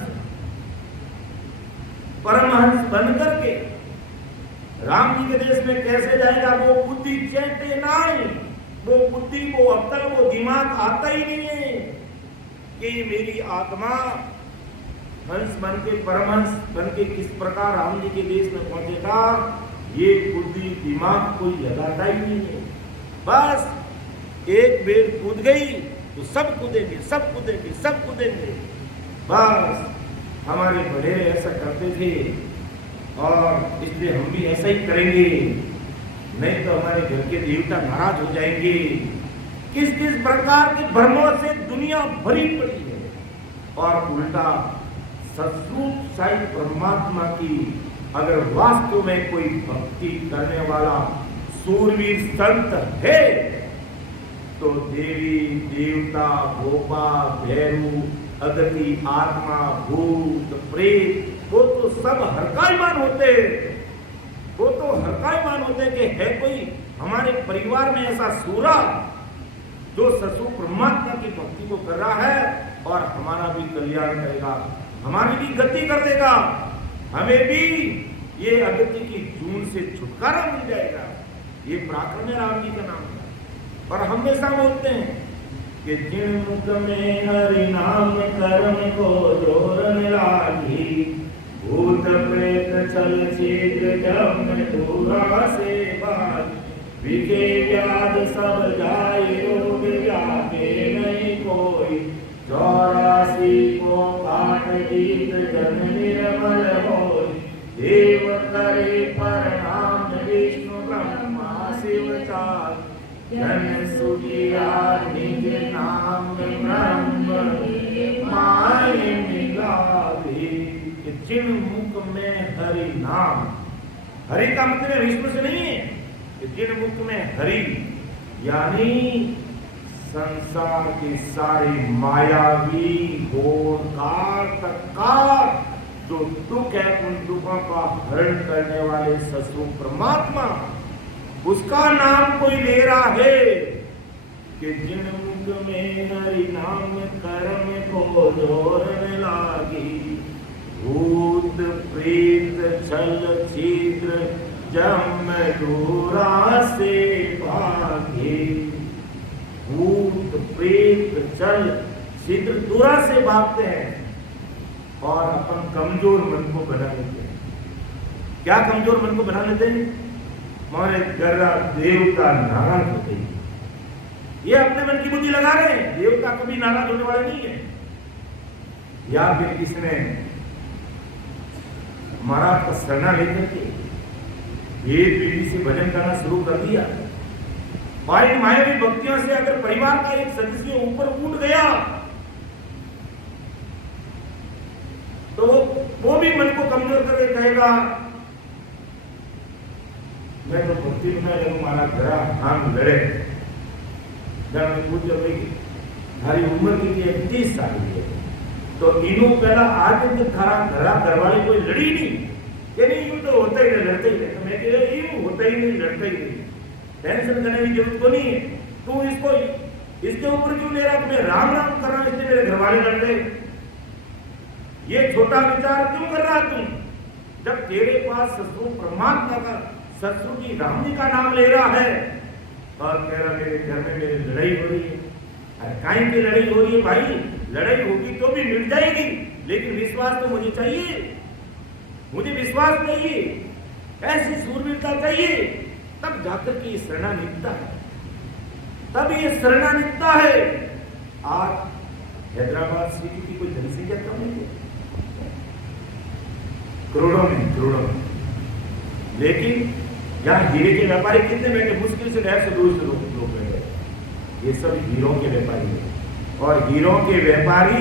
परमहंस बनकर के राम जी के देश में कैसे जाएगा? वो बुद्धि चैटे नहीं, वो बुद्धि को अक्ल वो दिमाग आता ही नहीं है कि मेरी आत्मा हंस बन के परमहंस बन के किस प्रकार राम जी के देश में पहुंचेगा, ये बुद्धि दिमाग कोई लगाता ही नहीं है। बस एक बेर कूद गई तो सब कूदेंगे, सब कूदेंगे, सब कूदेंगे। बस हमारे बड़े ऐसा करते थे और इसलिए हम भी ऐसा ही करेंगे, नहीं तो हमारे घर के देवता नाराज हो जाएंगे। किस किस प्रकार के भ्रमों से दुनिया भरी पड़ी है और उल्टा सत्स्वरूप साई परमात्मा की अगर वास्तव में कोई भक्ति करने वाला सूरवीर संत है तो देवी देवता गोपा भैरू अगति आत्मा भूत प्रेत वो तो सब हरकायमान होते, वो तो हरकायमान होते कि है कोई हमारे परिवार में ऐसा सूरा जो ससु परमात्मा की भक्ति को कर रहा है और हमारा भी कल्याण करेगा, हमारी भी गति कर देगा, हमें भी ये अगति की जून से छुटकारा मिल जाएगा। ये पराक्रम है राम जी का नाम है। और हमेशा बोलते हैं कि जिन मुख में हरि नाम कर्म को जोर लागी, भूत प्रेत चल छिद्र जम दूरा से बाज, विके व्याध सब जाए रोग व्यापे नहीं कोई, 84 को काट दीत जन निर्मल होय, देव करे प्रणाम विष्णु ब्रह्मा शिव चार, जन सुखिया निज नाम ब्रह्म माय मिलावे। जिन मुख में हरि नाम, हरि का मतलब विष्णु से नहीं है, जिन मुख में हरि यानी संसार की सारी मायावी का जो दुख है उन दुखों का हरण करने वाले ससुर परमात्मा, उसका नाम कोई ले रहा है कि जिन मुख में हरि नाम कर्म को जोर लागी, भूत प्रेत छल छिद्र जम दूरा से भागे। भूत प्रेत छल छिद्र दूरा से भागते हैं और अपन कमजोर मन को बना लेते हैं। क्या कमजोर मन को बना लेते हैं? हमारे गर्रा देवता नाराज होते हैं, ये अपने मन की बुद्धि लगा रहे हैं, देवता कभी नाराज होने वाला नहीं है। या फिर किसने महाराज का शरणा लेकर के वेद विधि से भजन करना शुरू कर दिया। भाई मायावी भक्तियों से अगर परिवार का एक सदस्य ऊपर उठ गया तो वो भी मन को कमजोर करके कहेगा मैं तो भक्ति में मारा घरा हम लड़े जब मैं पूछो भाई थारी उम्र कितनी है? 30 साल की है। तो इनू पहला आज तक थारा घरा घरवाली कोई लड़ी नहीं कि नहीं, यूं तो होता ही नहीं, लड़ते ही नहीं। तो मैं कह यूं होता ही नहीं, लड़ता ही नहीं, टेंशन करने की जरूरत को नहीं है। तू इसको इसके ऊपर क्यों ले रहा? मैं राम राम कर रहा हूं इसलिए मेरे घरवाले लड़ रहे। ये छोटा विचार क्यों कर रहा तुम? जब तेरे पास ससुर परमात्मा का, ससुर की राम जी का नाम ले रहा है और कह रहा मेरे घर में मेरी लड़ाई हो रही है। अरे काहे की लड़ाई हो रही है भाई? लड़ाई होगी तो भी मिट जाएगी, लेकिन विश्वास तो मुझे चाहिए, मुझे विश्वास चाहिए, ऐसी सूरवीरता चाहिए, तब जाकर के ये शरणा निकलता है, तब ये शरणा निकलता है। आज हैदराबाद सिटी की कोई जनसंख्या कम नहीं है, करोड़ों में, लेकिन यहाँ हीरे के व्यापारी कितने बैठे? मुश्किल से 150-200 लोग बैठे। ये सब हीरों के व्यापारी हैं, और हीरों के व्यापारी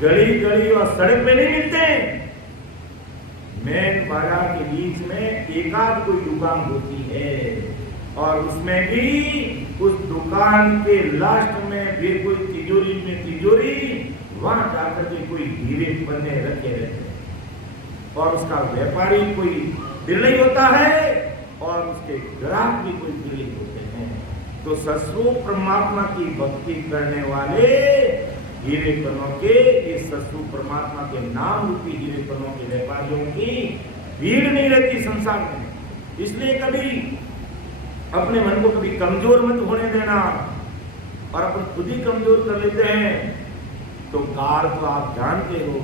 गली गली और सड़क पे नहीं मिलते। मेन बाजार के बीच में एकाध कोई दुकान होती है, और उसमें भी उस दुकान के लास्ट में फिर कोई तिजोरी में तिजोरी, वहां जाकर के कोई हीरे पन्ने रखे रहते हैं, और उसका व्यापारी कोई दिल्ली होता है और उसके ग्राहक भी कोई दिल्ली होते हैं। तो ससुर परमात्मा की भक्ति करने वाले हीरे पन्नों के, इस ससुर परमात्मा के नाम रूपी हीरे पन्नों के व्यापारियों की भीड़ नहीं रहती संसार में। इसलिए कभी अपने मन को कभी कमजोर मत होने देना, और अपन खुद ही कमजोर कर लेते हैं। तो काल तो आप जानते हो,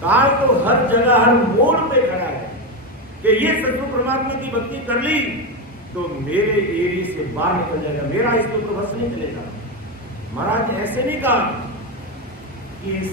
काल तो हर जगह हर मोड़ पे खड़ा है कि ये सत्व परमात्मा की भक्ति कर ली तो मेरे एरिया से बाहर निकल जाएगा, मेरा इसके ऊपर बस नहीं चलेगा। महाराज ऐसे नहीं कहा, इस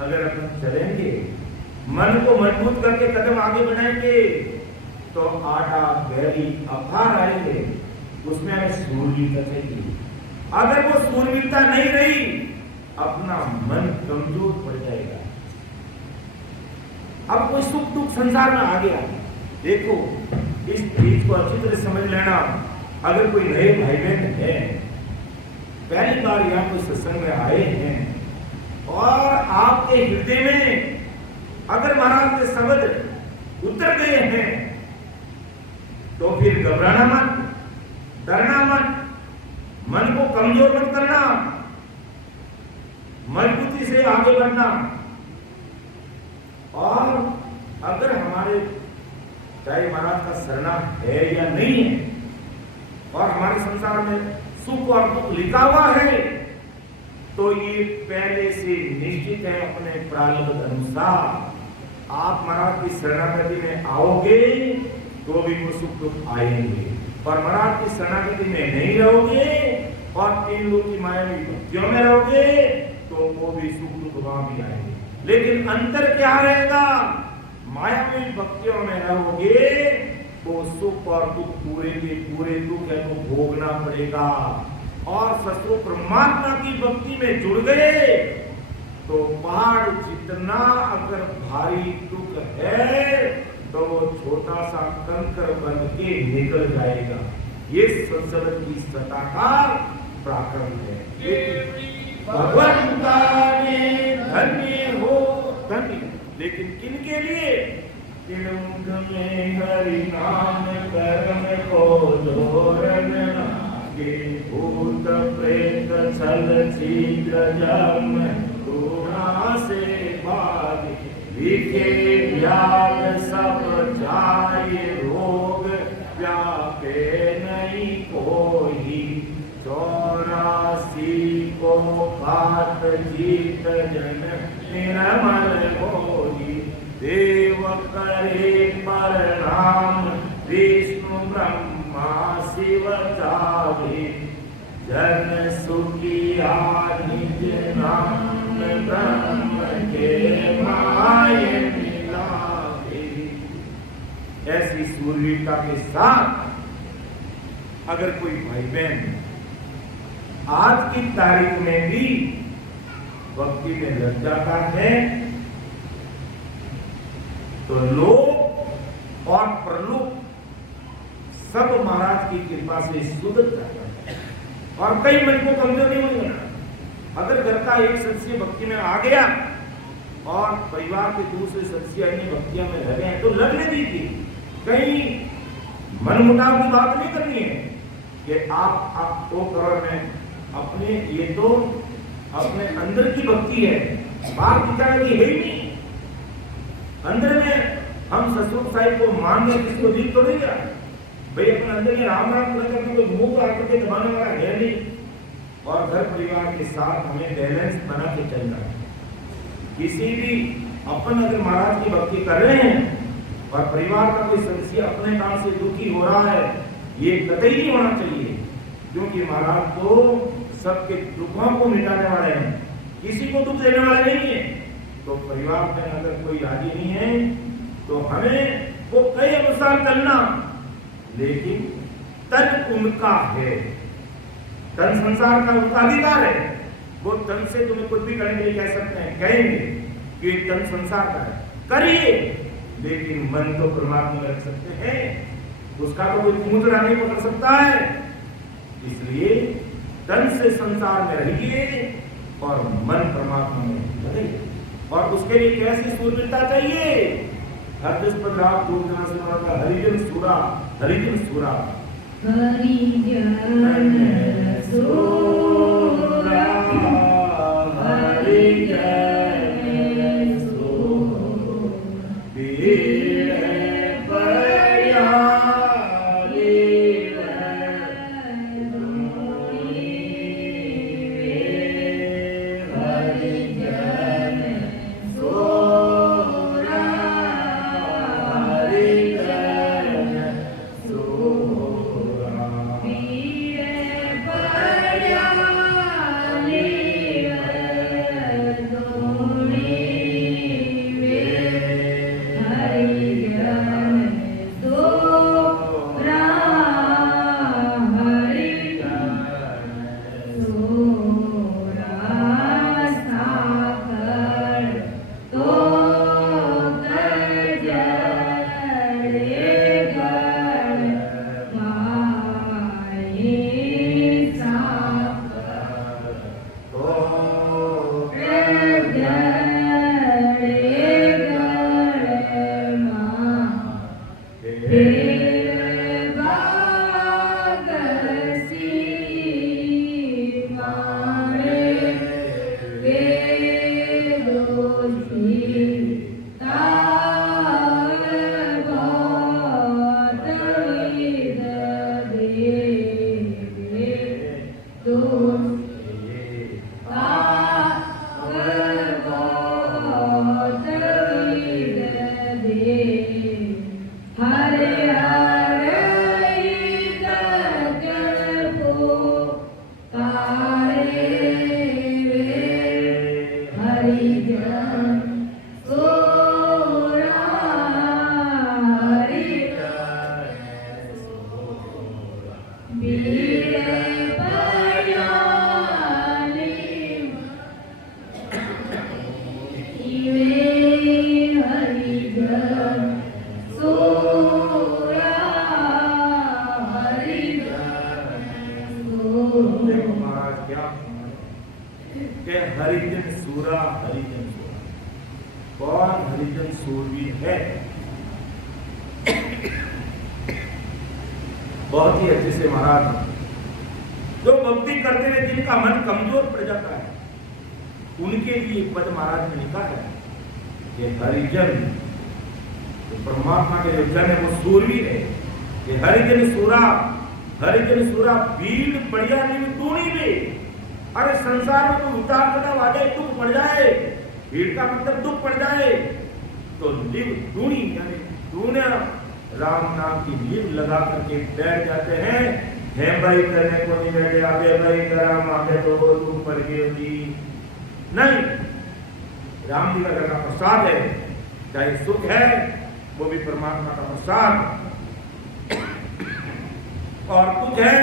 अगर अपन चलेंगे, मन को मजबूत करके कदम आगे बढ़ाएंगे, तो आटा गहरी अपार आएंगे, उसमें हमें सूरवीरता चाहिए। अगर वो सूरवीरता नहीं रही, अपना मन कमजोर पड़ जाएगा। अब कोई सुख दुख संसार में आ गया, देखो इस चीज को अच्छी तरह समझ लेना। अगर कोई नए भाई बहन है, पहली बार यहाँ कोई सत्संग में आए हैं, और आपके हृदय में अगर महाराज के शब्द उतर गए हैं, तो फिर घबराना मत, डरना मत, मन को कमजोर मत करना, मजबूती से आगे बढ़ना। और अगर हमारे चाहे महाराज का शरणा है या नहीं है, और हमारे संसार में सुख और दुख लिखा हुआ है, तो ये पहले से निश्चित है अपने प्रारब्ध अनुसार। आप महाराज की शरणागति में आओगे तो भी वो सुख दुख आएंगे, और महाराज की शरणागति में नहीं रहोगे और तीन लोग की मायावी भक्तियों में रहोगे तो वो भी सुख दुख वहां भी आएंगे। लेकिन अंतर क्या रहेगा? मायावी भक्तियों में रहोगे तो सुख और दुख पूरे के पूरे दुख है तो भोगना पड़ेगा। और ससुर परमात्मा की भक्ति में जुड़ गए तो पहाड़ जितना अगर भारी दुख है तो वो छोटा सा कंकर बन के निकल जाएगा। ये संसार की सत्ता का पराक्रम है। भगवंता ने धन्य हो धन्य, लेकिन किन के लिए? तिलुंग में हरि नाम कर्म को दोरन के भूत प्रेत छल शीघ्र जम करुणा से बाधे लिखे व्याग सब जाए रोग व्यापे नहीं कोई 84 को बात जीत जन निर्मल होई देव करे परनाम विष्णु ब्रह्मा शिव जावे जन सुखिया निज नाम ब्रह्म के माय मिलावे। ऐसी सूर्यता के साथ अगर कोई भाई बहन आज की तारीख में भी भक्ति में लग जाता है तो लोक और परलोक सब महाराज की कृपा से सुधर जाता है और कई मन को कमजोर नहीं हो जाना। अगर घर का एक सदस्य भक्ति में आ गया और परिवार के दूसरे सदस्य अन्य भक्तियों में लगे हैं तो लगने दीजिए। कहीं मनमुटाव की बात नहीं करनी है कि आप तो करो में अपने, ये तो अपने अंदर की भक्ति है, बाहर दिखाने की है ही नहीं। अंदर में हम ससुर साहिब को मान रहे किसको दिल तो नहीं रहा भाई, अपने अंदर में राम राम करके कोई मुंह को आकर के दबाने वाला है नहीं। और घर परिवार के साथ हमें बैलेंस बना के चलना है। किसी भी अपन अगर महाराज की भक्ति कर रहे हैं और परिवार का कोई सदस्य अपने काम से दुखी हो रहा है, ये कतई नहीं होना चाहिए, क्योंकि महाराज तो सबके दुखों को मिटाने वाले हैं, किसी को दुख देने वाले नहीं है। तो परिवार में अगर कोई राजी नहीं है तो हमें वो कई अनुसार चलना, लेकिन तन उनका है, तन संसार का उनका अधिकार है। वो तन से तुम्हें कुछ भी करने के लिए कह सकते हैं, कहेंगे कि तन संसार का है, करिए, लेकिन मन तो परमात्मा में रख सकते हैं, उसका तो कोई मुद्रा नहीं पकड़ सकता है। इसलिए तन से संसार में रहिए और मन परमात्मा में रहिए। और उसके लिए कैसी सूर्यता चाहिए? हरिजन हरिजन सूरा, हरिजन सूरा, हरिजन सूरा, हरिजन सूरा, पीर पड़िया Hare क्या के हरिजन सूरा, हरिजन सूरा। कौन हरिजन सूरवीर है? बहुत ही अच्छे से महाराज जो भक्ति करते हैं, जिनका मन कमजोर पड़ जाता है, उनके लिए पद महाराज ने लिखा है कि हरिजन, तो परमात्मा के जो जन है वो सूरवीर है। कि हरिजन सूरा, हरिजन सूरा भीड़ बढ़िया नहीं टूणी में। अरे संसार में तो उतार चढ़ाव आ जाए, दुख पड़ जाए, भीड़ का मतलब दुख पड़ जाए, तो लिव टूणी यानी टूने राम नाम की लीव लगा करके बैठ जाते हैं। हे भाई करने को नहीं बैठे, आगे भाई राम आगे तो दुख पड़ गई नहीं। राम जी का घर का प्रसाद है, चाहे सुख है वो भी परमात्मा का प्रसाद, और दुख है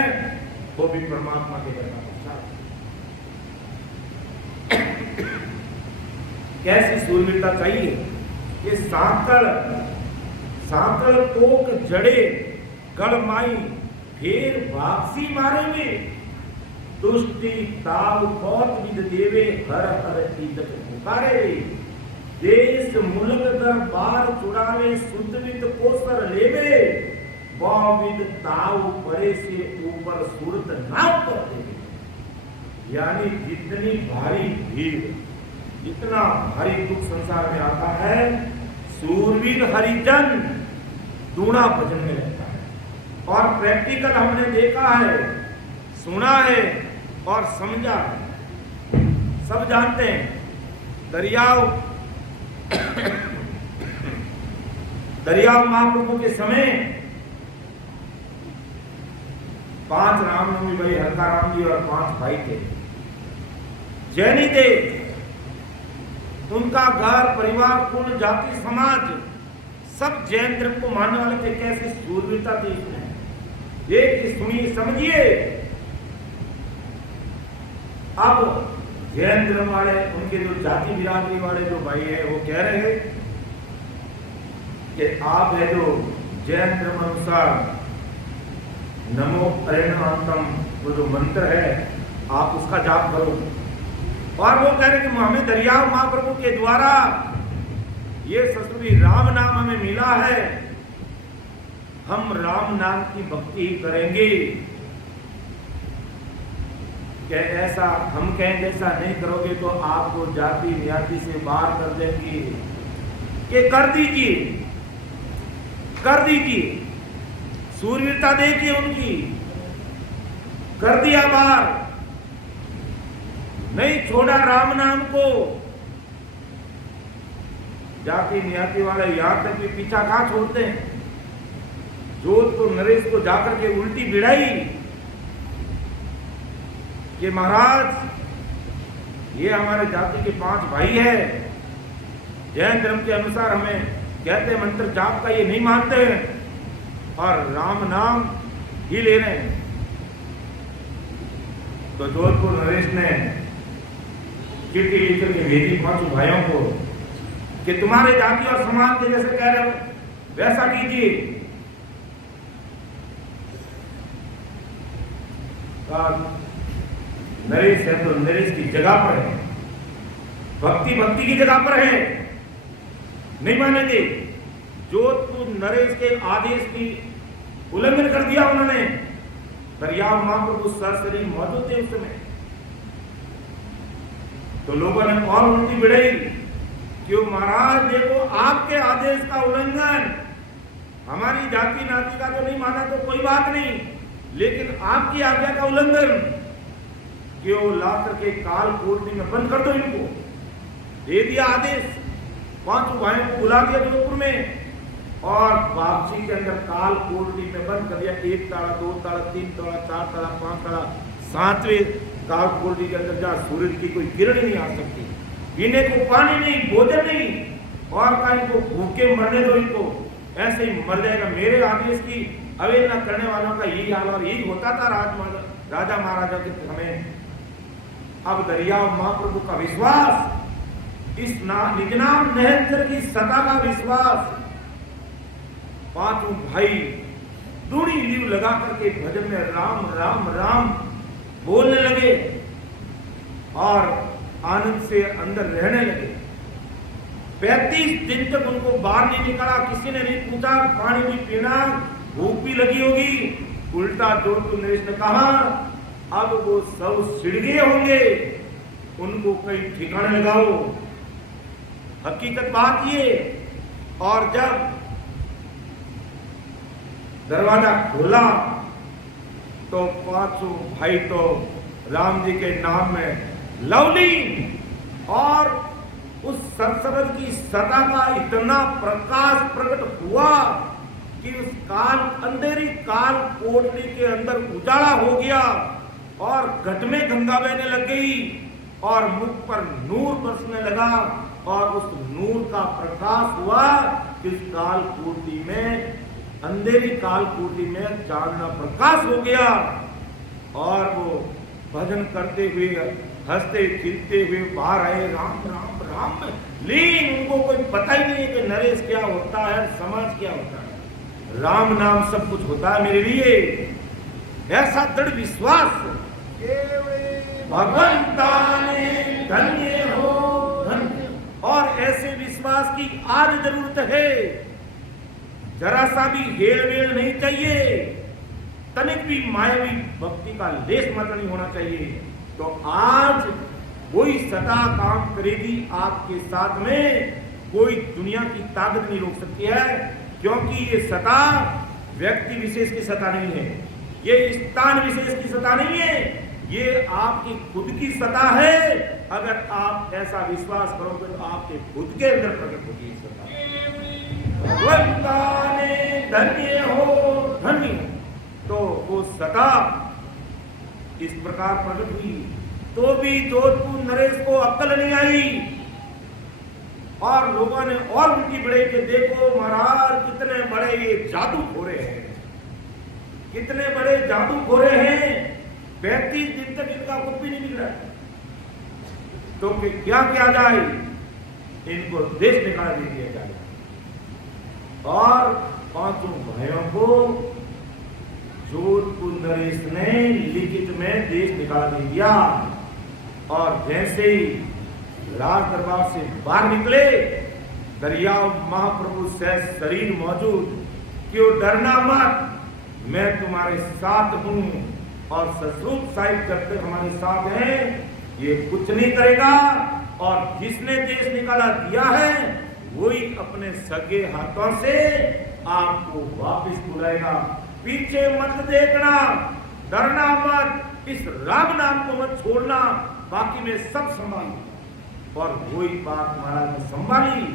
वो भी परमात्मा के घर का प्रसाद। कैसी सूरवीरता चाहिए कि सांकल कोक जड़े गड़माई फिर वापसी मारे में, तुष्टि ताव बहुत विद देवे हर हर इज्जत पुकारे। देश मुल्क दरबार चुड़ावे सुतवित कोसर लेवे, बाविद ताव परे से ऊपर सूरत नाव कर देवे। यानी जितनी भारी भीड़, जितना भारी दुख संसार में आता है, सूरवीर हरिजन दूना भजन में रहता है। और प्रैक्टिकल हमने देखा है, सुना है और समझा है, सब जानते हैं। दरियाव महाप्रभु के समय 5 रामनवमी भाई हल्का राम जी और 5 भाई थे, जैनी थे। उनका घर परिवार कुल जाति समाज सब जैन धर्म को मानने वाले थे। कैसे सूरवीरता थी इसमें, एक सुनिए समझिए। अब जैन धर्म वाले, उनके जो जाति बिरादरी वाले जो भाई है, वो कह रहे हैं कि आप है जो जैन धर्म अनुसार नमो अरिहंतम वो जो मंत्र है, आप उसका जाप करो। और वो कह रहे कि हमें दरियाव महाप्रभु के द्वारा ये ससुरी राम नाम हमें मिला है, हम राम नाम की भक्ति करेंगे। क्या ऐसा हम कहेंगे, ऐसा नहीं करोगे तो आपको जाति न्याति से बाहर कर देंगे। कि कर दीजिए, कर दीजिए। सूरवीरता देखिए उनकी, कर दिया बाहर, नहीं छोड़ा राम नाम को। जाति न्याति वाले यहां तक भी पीछा कहां छोड़ते हैं। जोधपुर नरेश को जाकर के उल्टी भिड़ाई कि महाराज ये हमारे जाति के 5 भाई है, जैन धर्म के अनुसार हमें कहते मंत्र जाप का ये नहीं मानते हैं और राम नाम ही ले रहे हैं। तो जोधपुर नरेश ने चिट्ठी लिखकर के भेजी 5 भाइयों को कि तुम्हारे जाति और समाज के जैसे कह रहे हो वैसा कीजिए। नरेश है तो नरेश की जगह पर है, भक्ति भक्ति की जगह पर है, नहीं मानेंगे। जोधपुर नरेश के आदेश की उल्लंघन कर दिया उन्होंने। दरियाव महाप्रभु सरसरी मौजूद थे उस समय, तो लोगों ने और उल्टी बिड़ाई, क्यों महाराज देखो आपके आदेश का उल्लंघन, हमारी जाति नाती का तो नहीं माना तो कोई बात नहीं, लेकिन आपकी आज्ञा का उल्लंघन, क्यों ला करके काल कोठरी में बंद कर दो इनको। दे दिया आदेश, 5 भाइयों को बुला दिया जोधपुर में और वापसी के अंदर काल कोठरी में बंद कर दिया। 1 ताला 2 ताला 3 ताला 4 ताला 5 ताला, 7वें काल कोठरी के अंदर जहाँ सूरज की कोई किरण नहीं आ सकती, पीने को पानी नहीं, भोजन नहीं, और कहीं को भूखे मरने दो इनको, ऐसे ही मर जाएगा। मेरे आदेश की अवहेलना करने वालों का यही हाल, और यही होता था राजा महाराजा के समय। अब दरियाव महाप्रभु का विश्वास, इस निज नाम निरंतर की सता का विश्वास, 5 भाई दूनी लीव लगा करके भजन में राम राम राम बोलने लगे। और आनंद से अंदर रहने लगे। 35 दिन तक उनको बाहर नहीं निकाला, किसी ने नहीं पूछा, पानी भी पीना, भूख भी लगी होगी। उल्टा जोधपुर नरेश ने कहा अब वो सब छिड़ गए होंगे, उनको कहीं ठिकाने लगाओ। हकीकत बात ये, और जब दरवाजा खोला तो पांचों भाई तो राम जी के नाम में लवली, और उस सरसरद की सदा का इतना प्रकाश प्रकट हुआ कि उस काल अंधेरी काल कोटरी के अंदर उजाला हो गया और घट में गंगा बहने लग गई और मुख पर नूर बरसने लगा, और उस नूर का प्रकाश हुआ कि उस काल कोटरी में, अंधेरी काल कोटरी में चांदना प्रकाश हो गया। और वो भजन करते हुए, हंसते खिलते हुए बाहर आए, राम राम राम। लेकिन उनको कोई पता ही नहीं है कि नरेश क्या होता है, समाज क्या होता है। राम नाम सब कुछ होता है मेरे लिए, ऐसा दृढ़ विश्वास भगवंता ने धन्य हो धन्य। और ऐसे विश्वास की आज जरूरत है। जरा सा भी हेल वेल नहीं चाहिए, तनिक भी मायावी भक्ति का लेस मात्र नहीं होना चाहिए। तो आज वही सदा काम करेगी आपके साथ में, कोई दुनिया की ताकत नहीं रोक सकती है, क्योंकि ये सता व्यक्ति विशेष की सता नहीं है, ये स्थान विशेष की सता नहीं है, ये आपकी खुद की सता है। अगर आप ऐसा विश्वास करोगे तो आपके खुद के अंदर प्रकट होगी सता। भगवंता ने धन्य हो धन्य। तो वो सता इस प्रकार प्रकट हुई, तो भी जोधपुर नरेश को अक्ल नहीं आई, और लोगों ने और उनकी बढ़ाई कि देखो महाराज कितने बड़े ये जादू खोरे हैं, कितने बड़े जादू खोरे हैं, 35 दिन तक इनका कुछ भी नहीं निकला। तो क्या किया जाए, इनको देश निकाल दे दिया जाए। और पांचों भाइयों को जोधपुर नरेश ने लिखित में देश निकाल दे दिया। और जैसे ही राज दरबार से बाहर निकले, दरियाव महाप्रभु से शरीर मौजूद, क्यों डरना मत, मैं तुम्हारे साथ हूं, और ससुर साहिब जब तक हमारे साथ हैं ये कुछ नहीं करेगा। और जिसने देश निकाला दिया है वही अपने सगे हाथों से आपको वापस बुलाएगा। पीछे मत देखना, डरना मत, इस राम नाम को मत छोड़ना, बाकी में सब संभालू। और वही बात महाराज ने संभाली,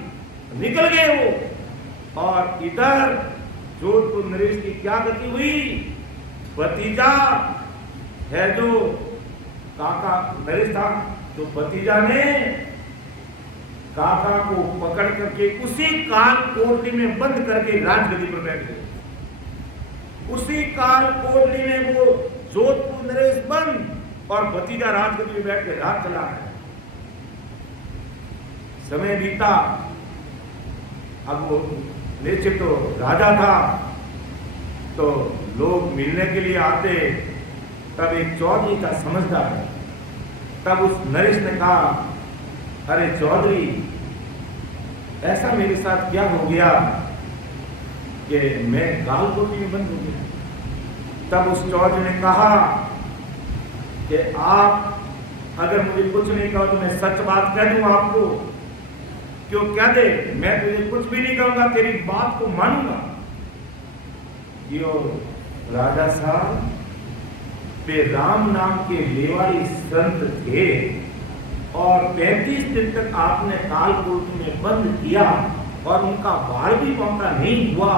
निकल गए वो। और इधर जोधपुर नरेश की क्या गति हुई, भतीजा है जो काका नरेश था, तो भतीजा ने काका को पकड़ करके उसी काल कोटरी में बंद करके राजगद्दी पर बैठ गए। उसी काल कोटरी में वो जोधपुर नरेश बंद और भतीजा राजगद्दी में बैठ के राज चला है। समय बीता, अब वो निश्चित तो राजा था, तो लोग मिलने के लिए आते। तब एक चौधरी था समझदार, तब उस नरेश ने कहा, अरे चौधरी ऐसा मेरे साथ क्या हो गया कि मैं काल कोटरी में बंद हो गया। तब उस चौधरी ने कहा कि आप अगर मुझे कुछ नहीं कहो तो मैं सच बात कह दूं आपको, क्यों कह दे, मैं तुझे कुछ भी नहीं कहूंगा, तेरी बात को मानूंगा। यो राजा साहब पे राम नाम के लेवारी संत थे, और 35 दिन तक आपने काल कोटरी में बंद किया, और उनका बाहर भी मौका नहीं हुआ,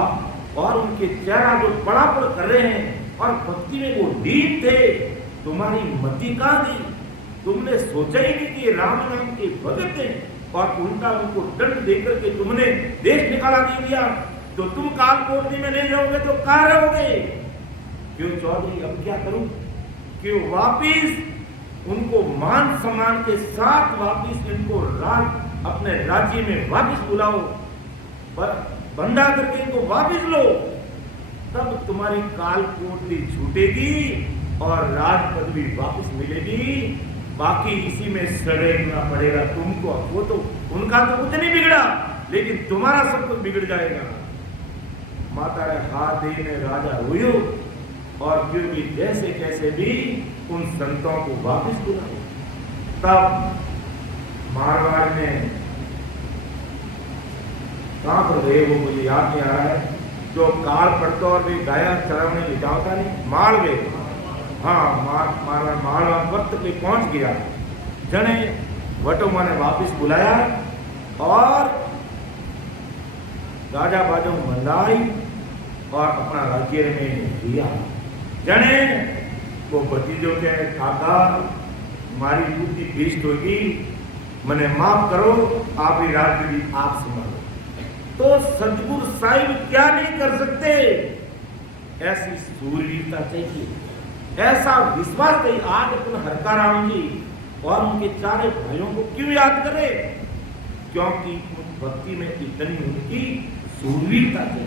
और उनके चेहरा जो पड़ा पड़ कर रहे हैं, और भक्ति में वो लीन थे। तुम्हारी मति कहां गई, तुमने सोचा ही नहीं कि राम नाम के भगत हैं, और उल्टा उनको दंड देकर के तुमने देश निकाला दे दिया। तो तुम काल कोटरी में नहीं रहोगे तो कहां रहोगे। क्यों चौधरी अब क्या करूं, क्यों वापिस उनको मान सम्मान के साथ वापिस इनको अपने राज्य में वापिस बुलाओ, पर बंधा करके इनको वापिस लो, तब तुम्हारी काल कोटरी छूटेगी और राज पदवी वापिस मिलेगी। बाकी इसी में सड़ना पड़ेगा तुमको। वो तो उनका तो कुछ नहीं बिगड़ा, लेकिन तुम्हारा सब कुछ बिगड़ जाएगा। माता रे हाथ देने राजा रोयो, और फिर भी जैसे कैसे भी उन संतों को वापस बुलाओ। तब मारवाड़ में कहां पर गए वो मुझे याद नहीं आ रहा है, जो काल पड़ता और भी गाया चरावने ले जाता नहीं, मालवे, हाँ मारवाड़ वक्त पे पहुंच गया। जने वटोमा ने वापिस बुलाया और राजा बाजो मंदाई और अपना राज्य में दिया। जने वो भतीजों के काका मारी बुद्धि भीष्ट होगी, मने माफ करो, आप ही राजगद्दी आप संभालो। तो सतगुरु साहिब क्या नहीं कर सकते? ऐसी सूरवीरता चाहिए, ऐसा विश्वास चाहिए। आज अपन हरकाराम जी और उनके चारे भाइयों को क्यों याद करें? क्योंकि उन भक्ति में इतनी उनकी सूरवीरता थी,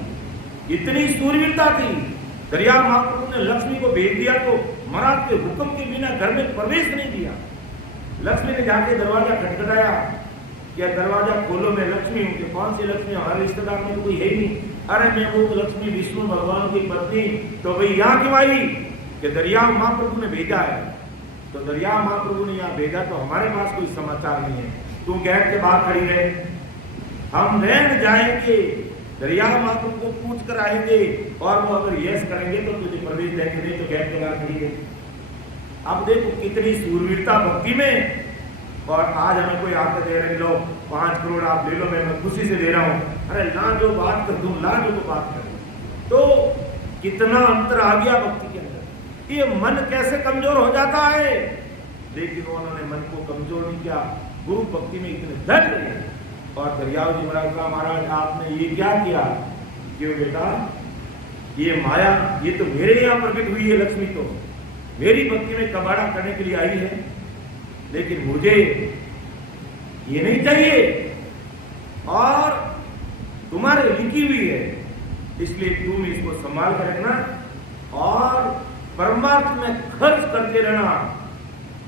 इतनी सूरवीरता थी। दरिया महाप्रभु ने लक्ष्मी को भेज दिया तो महाराज के हुक्म के बिना घर में प्रवेश नहीं दिया। लक्ष्मी ने जाके दरवाजा खटखटाया, क्या दरवाजा खोलो, मैं लक्ष्मी हूँ। कि कौन सी लक्ष्मी? हमारे रिश्तेदार में तो कोई है ही नहीं। अरे मैं वो लक्ष्मी विष्णु भगवान की पत्नी। तो भाई यहाँ क्यों आई? कि दरिया महाप्रभु ने भेजा है। तो दरिया महाप्रभु ने यहाँ भेजा तो हमारे पास कोई समाचार नहीं है, तू गेट के बाहर खड़ी रहे, हम रहन जाएंगे, दरिया महाप्रभु को पूछ कर आएंगे, और वो अगर यस करेंगे तो तुझे प्रवेश देंगे, नहीं तो गेट के बाहर खड़ी रहे। अब देखो कितनी सूरवीरता भक्ति में। और आज हमें कोई आकर दे रहे, लो 5 करोड़ आप ले लो, मैं खुशी से दे रहा हूँ। अरे ला जो बात कर दूं, ला जो तो बात कर। तो कितना अंतर आ गया भक्ति के अंदर। ये मन कैसे कमजोर हो जाता है, लेकिन उन्होंने मन को कमजोर नहीं किया, गुरु भक्ति में इतने दृढ़ रहे। और दरियाव जी महाराज का, महाराज आपने ये क्या किया? क्यों बेटा, ये माया ये तो मेरे यहाँ प्रकट हुई है, लक्ष्मी तो मेरी भक्ति में कबाड़ा करने के लिए आई है, लेकिन मुझे ये नहीं चाहिए और तुम्हारे लिखी हुई है, इसलिए तुम इसको संभाल कर रखना और परमार्थ में खर्च करते रहना,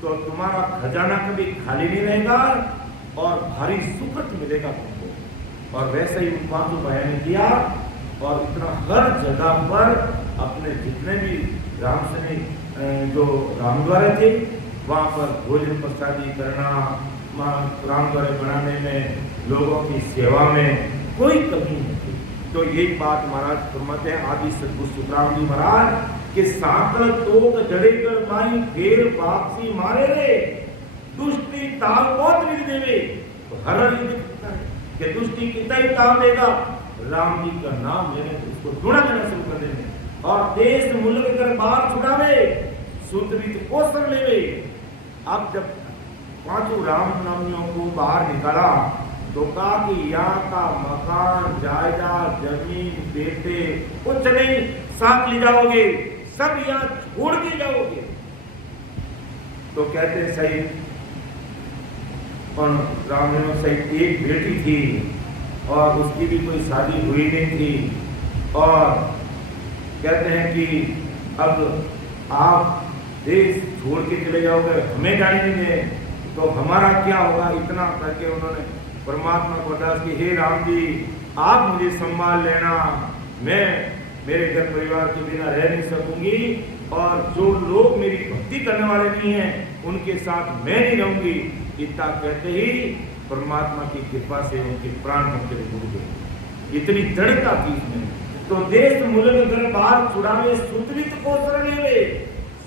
तो तुम्हारा खजाना कभी खाली नहीं रहेगा और भारी सुकृत मिलेगा तुमको। और वैसे ही उन बयान किया, और इतना हर जगह पर अपने जितने भी रामसनी जो रामद्वारे थे वहाँ पर भोजन प्रसादी करना, रामद्वारे बनाने में, लोगों की सेवा में कोई कमी नहीं थी। तो यही बात महाराज फरमाते हैं आदि सतगुरु सुखराम जी महाराज कि साकल तोक जड़ेकर माई फेर वापसी मारे रे, दुष्टि ताल बहुत विधि देवे। तो हर कि दुष्टि कितना ही ताल देगा, राम जी का नाम लेने उसको गुणा करना शुरू कर देने, और देश मुल्क कर बाहर छुड़ावे, सुतवित पोषण लेवे। अब जब 5 राम नामियों को बाहर निकाला तो कहा कि यहाँ का मकान, जायदाद, जमीन, बेटे कुछ नहीं, साथ ले जाओगे, सब यहाँ छोड़ के जाओगे। तो कहते सही, और राम सही एक बेटी थी और उसकी भी कोई शादी हुई नहीं थी, और कहते हैं कि अब आप देश छोड़ के चले जाओगे, हमें जाने नहीं दे तो हमारा क्या होगा। इतना करके उन्होंने परमात्मा को अरदास की, हे राम जी आप मुझे संभाल लेना, मैं मेरे घर परिवार के बिना रह नहीं सकूंगी, और जो लोग मेरी भक्ति करने वाले नहीं हैं उनके साथ मैं नहीं रहूंगी। इतना कहते ही परमात्मा की कृपा से उनके प्राण मुक्त हो गए। इतनी दृढ़ता थी इसमें। तो देश मुल्क घर बाहर छुड़ावे, सुतवित पोषण लेवे,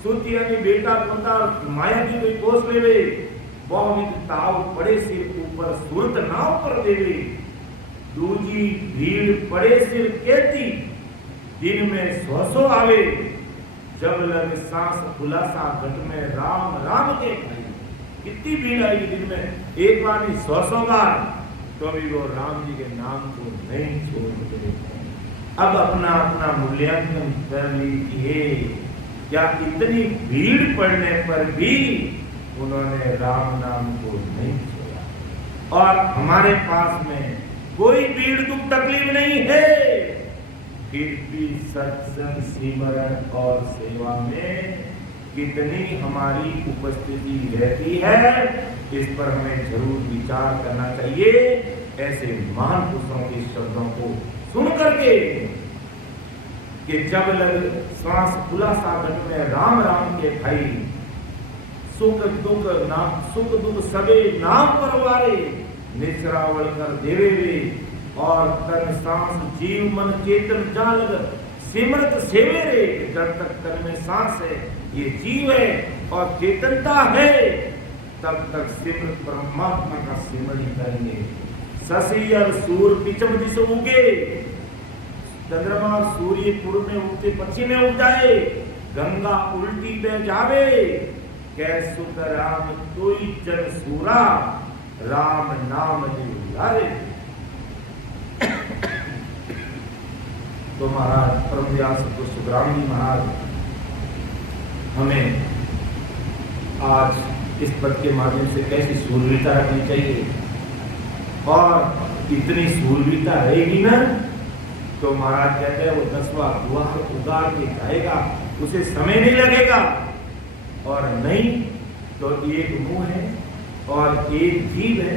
सुत यानी बेटा पोता माया की कोई पोष लेवे, बहुविध ताव पड़े सिर ऊपर सुरत नाव पर देवे, दूजी भीड़ पड़े सिर केती, दिन में 100 आवे, जब लगे सांस खुलासा घट में राम राम के भाई। कितनी भीड़ आएगी दिन में, एक बार नहीं 100 बार, तो अभी वो राम जी के नाम को नहीं छोड़ते। अब अपना अपना मूल्यांकन कर लीजिए, क्या इतनी भीड़ पड़ने पर भी उन्होंने राम नाम को नहीं छोड़ा। और हमारे पास में कोई भीड़ दुख तकलीफ नहीं है, फिर भी सत्संग सिमरन और सेवा में कितनी हमारी उपस्थिति रहती है, इस पर हमें जरूर विचार करना चाहिए। ऐसे महान पुरुषों के शब्दों को सुन करके कि जब लग श्वास खुला सागर में राम राम के भाई, सुख दुख सबे नाम परवारे, निचरावल कर देवे वे, और तन सांस जीव मन चेतन जाल सिमरत सेवे रे। जब तक तन में सांस है, ये जीव है और चेतनता है, तब तक सिमरत परमात्मा का सिमरण करेंगे। शशि और सूर्य पिछम दिश उगे, चंद्रमा सूर्य पूर्व में उगते पश्चिम में उग जाए, गंगा उल्टी बह जावे, कैसु राम कोई जन सूरा, राम नाम जिहारे। तो महाराज परम दयाल सतगुरु सुखराम जी महाराज हमें आज इस पद के माध्यम से कैसी शूरवीरता रखनी चाहिए, और इतनी शूरवीरता रहेगी ना तो महाराज कहते हैं वो 10वां द्वार उगाड़ के जाएगा, उसे समय नहीं लगेगा। और नहीं तो एक मुंह है और एक जीव है,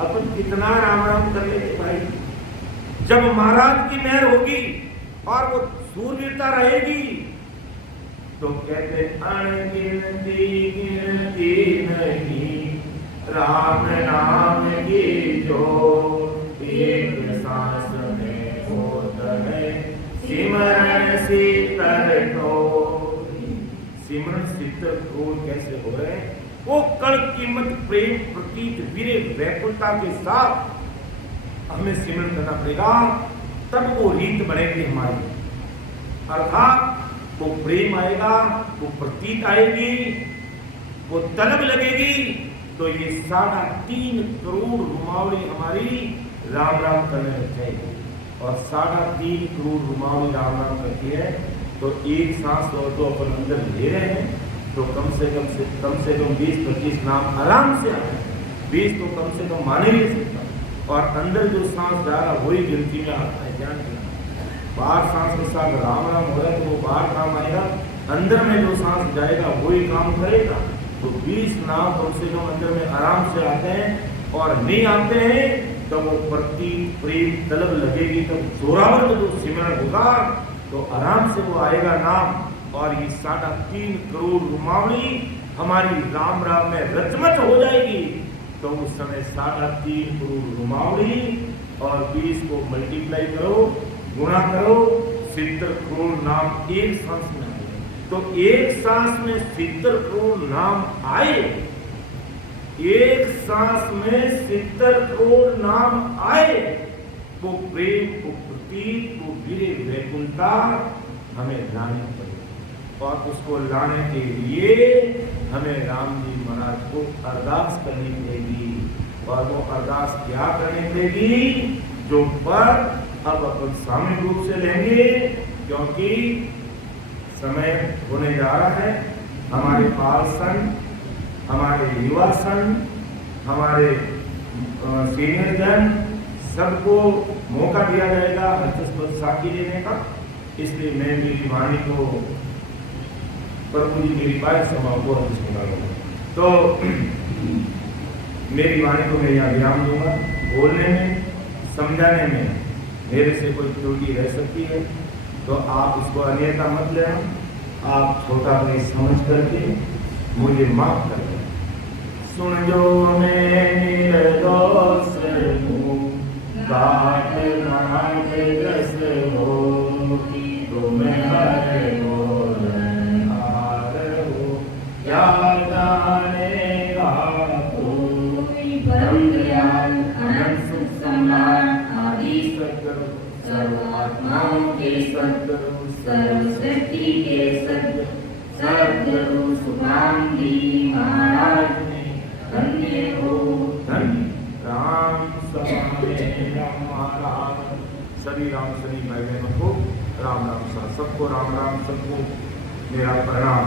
अपन कितना राम राम कर लेते भाई। जब महाराज की मेहर होगी और वो शूरवीरता रहेगी तो कहते अनगिनती गिनती नहीं राम नाम की जो, एक सांस में होता है सिमरन शीतल डोरी। सिमरन शीतल डोरी कैसे हो रहे हैं? वो कण कीमत प्रेम प्रतीत वीरे वैकुंठता के साथ हमें सिमरन करना पड़ेगा, तब वो रीत बनेगी हमारी। अर्थात वो प्रेम आएगा, वो प्रतीत आएगी, वो तलब लगेगी, तो ये 3.5 करोड़ रुमावली हमारी राम राम करने लग जाएगी। और 3.5 करोड़ रुमावली राम राम करती है तो एक सांस तो अपन अंदर ले रहे हैं, तो कम से कम 20-25 नाम आराम से आए। 20 तो कम से कम माने नहीं सकता, और अंदर जो सांस जा रहा वही गिनती में आता है। ध्यान देना, बाहर सांस के साथ राम राम हो रहा है तो वो बाहर काम आएगा, अंदर में जो सांस जाएगा वही काम करेगा। तो 20 नाम कम से कम अंदर में आराम से आते हैं, और नहीं आते हैं तो वो प्रति प्रेम तलब लगेगी, तब जोरावर जो सिमरन होगा तो आराम से वो आएगा नाम। और ये 3.5 करोड़ रुमावली हमारी राम राम में रचमच हो जाएगी। तो उस समय 3.5 करोड़ रुमावली और 20 को मल्टीप्लाई करो, गुणा करो, 70 करोड़ नाम एक सांस में आए। तो एक सांस में 70 करोड़ नाम आए, एक सांस में 70 करोड़ नाम आए, वो प्रेम, वो प्रतीक, वो वीरे वैकुंठता हमें लाने पड़ेगा। और उसको लाने के लिए हमें राम जी महाराज को अरदास करनी पड़ेगी। और वो अरदास क्या करनी पड़ेगी, जो पर अब अपन सामूहिक रूप से लेंगे, क्योंकि समय होने जा रहा है। हमारे बाल संघ, हमारे युवा संघ, हमारे सीनियर जन, सबको मौका दिया जाएगा हर्षस्पद साखी लेने का। इसलिए मैं मेरी वाणी को, प्रभु जी मेरी बात सभा को हर्ष तो मेरी वाणी को मैं यहाँ विराम दूंगा। बोलने में, समझाने में मेरे से कोई त्रुटि रह सकती है तो आप उसको अन्यथा मत लेना। आप छोटा नहीं समझ करके मुझे माफ कर दें। सुन जो मैं निर्दोष हूँ, गाट नाट रस हो, तुम हर बोल हार हो, क्या जानेगा कोई परम दयाल अनंत सुख सम्मान आदि सद्गुरु, सर्वात्माओं के सद्गुरु, सर्व सृष्टि के सद्गुरु सुखराम जी महाराज ने धन्य हो। धन्य राम सभी राम सभी भाई बहनों को राम राम, सबको राम राम, सबको मेरा प्रणाम।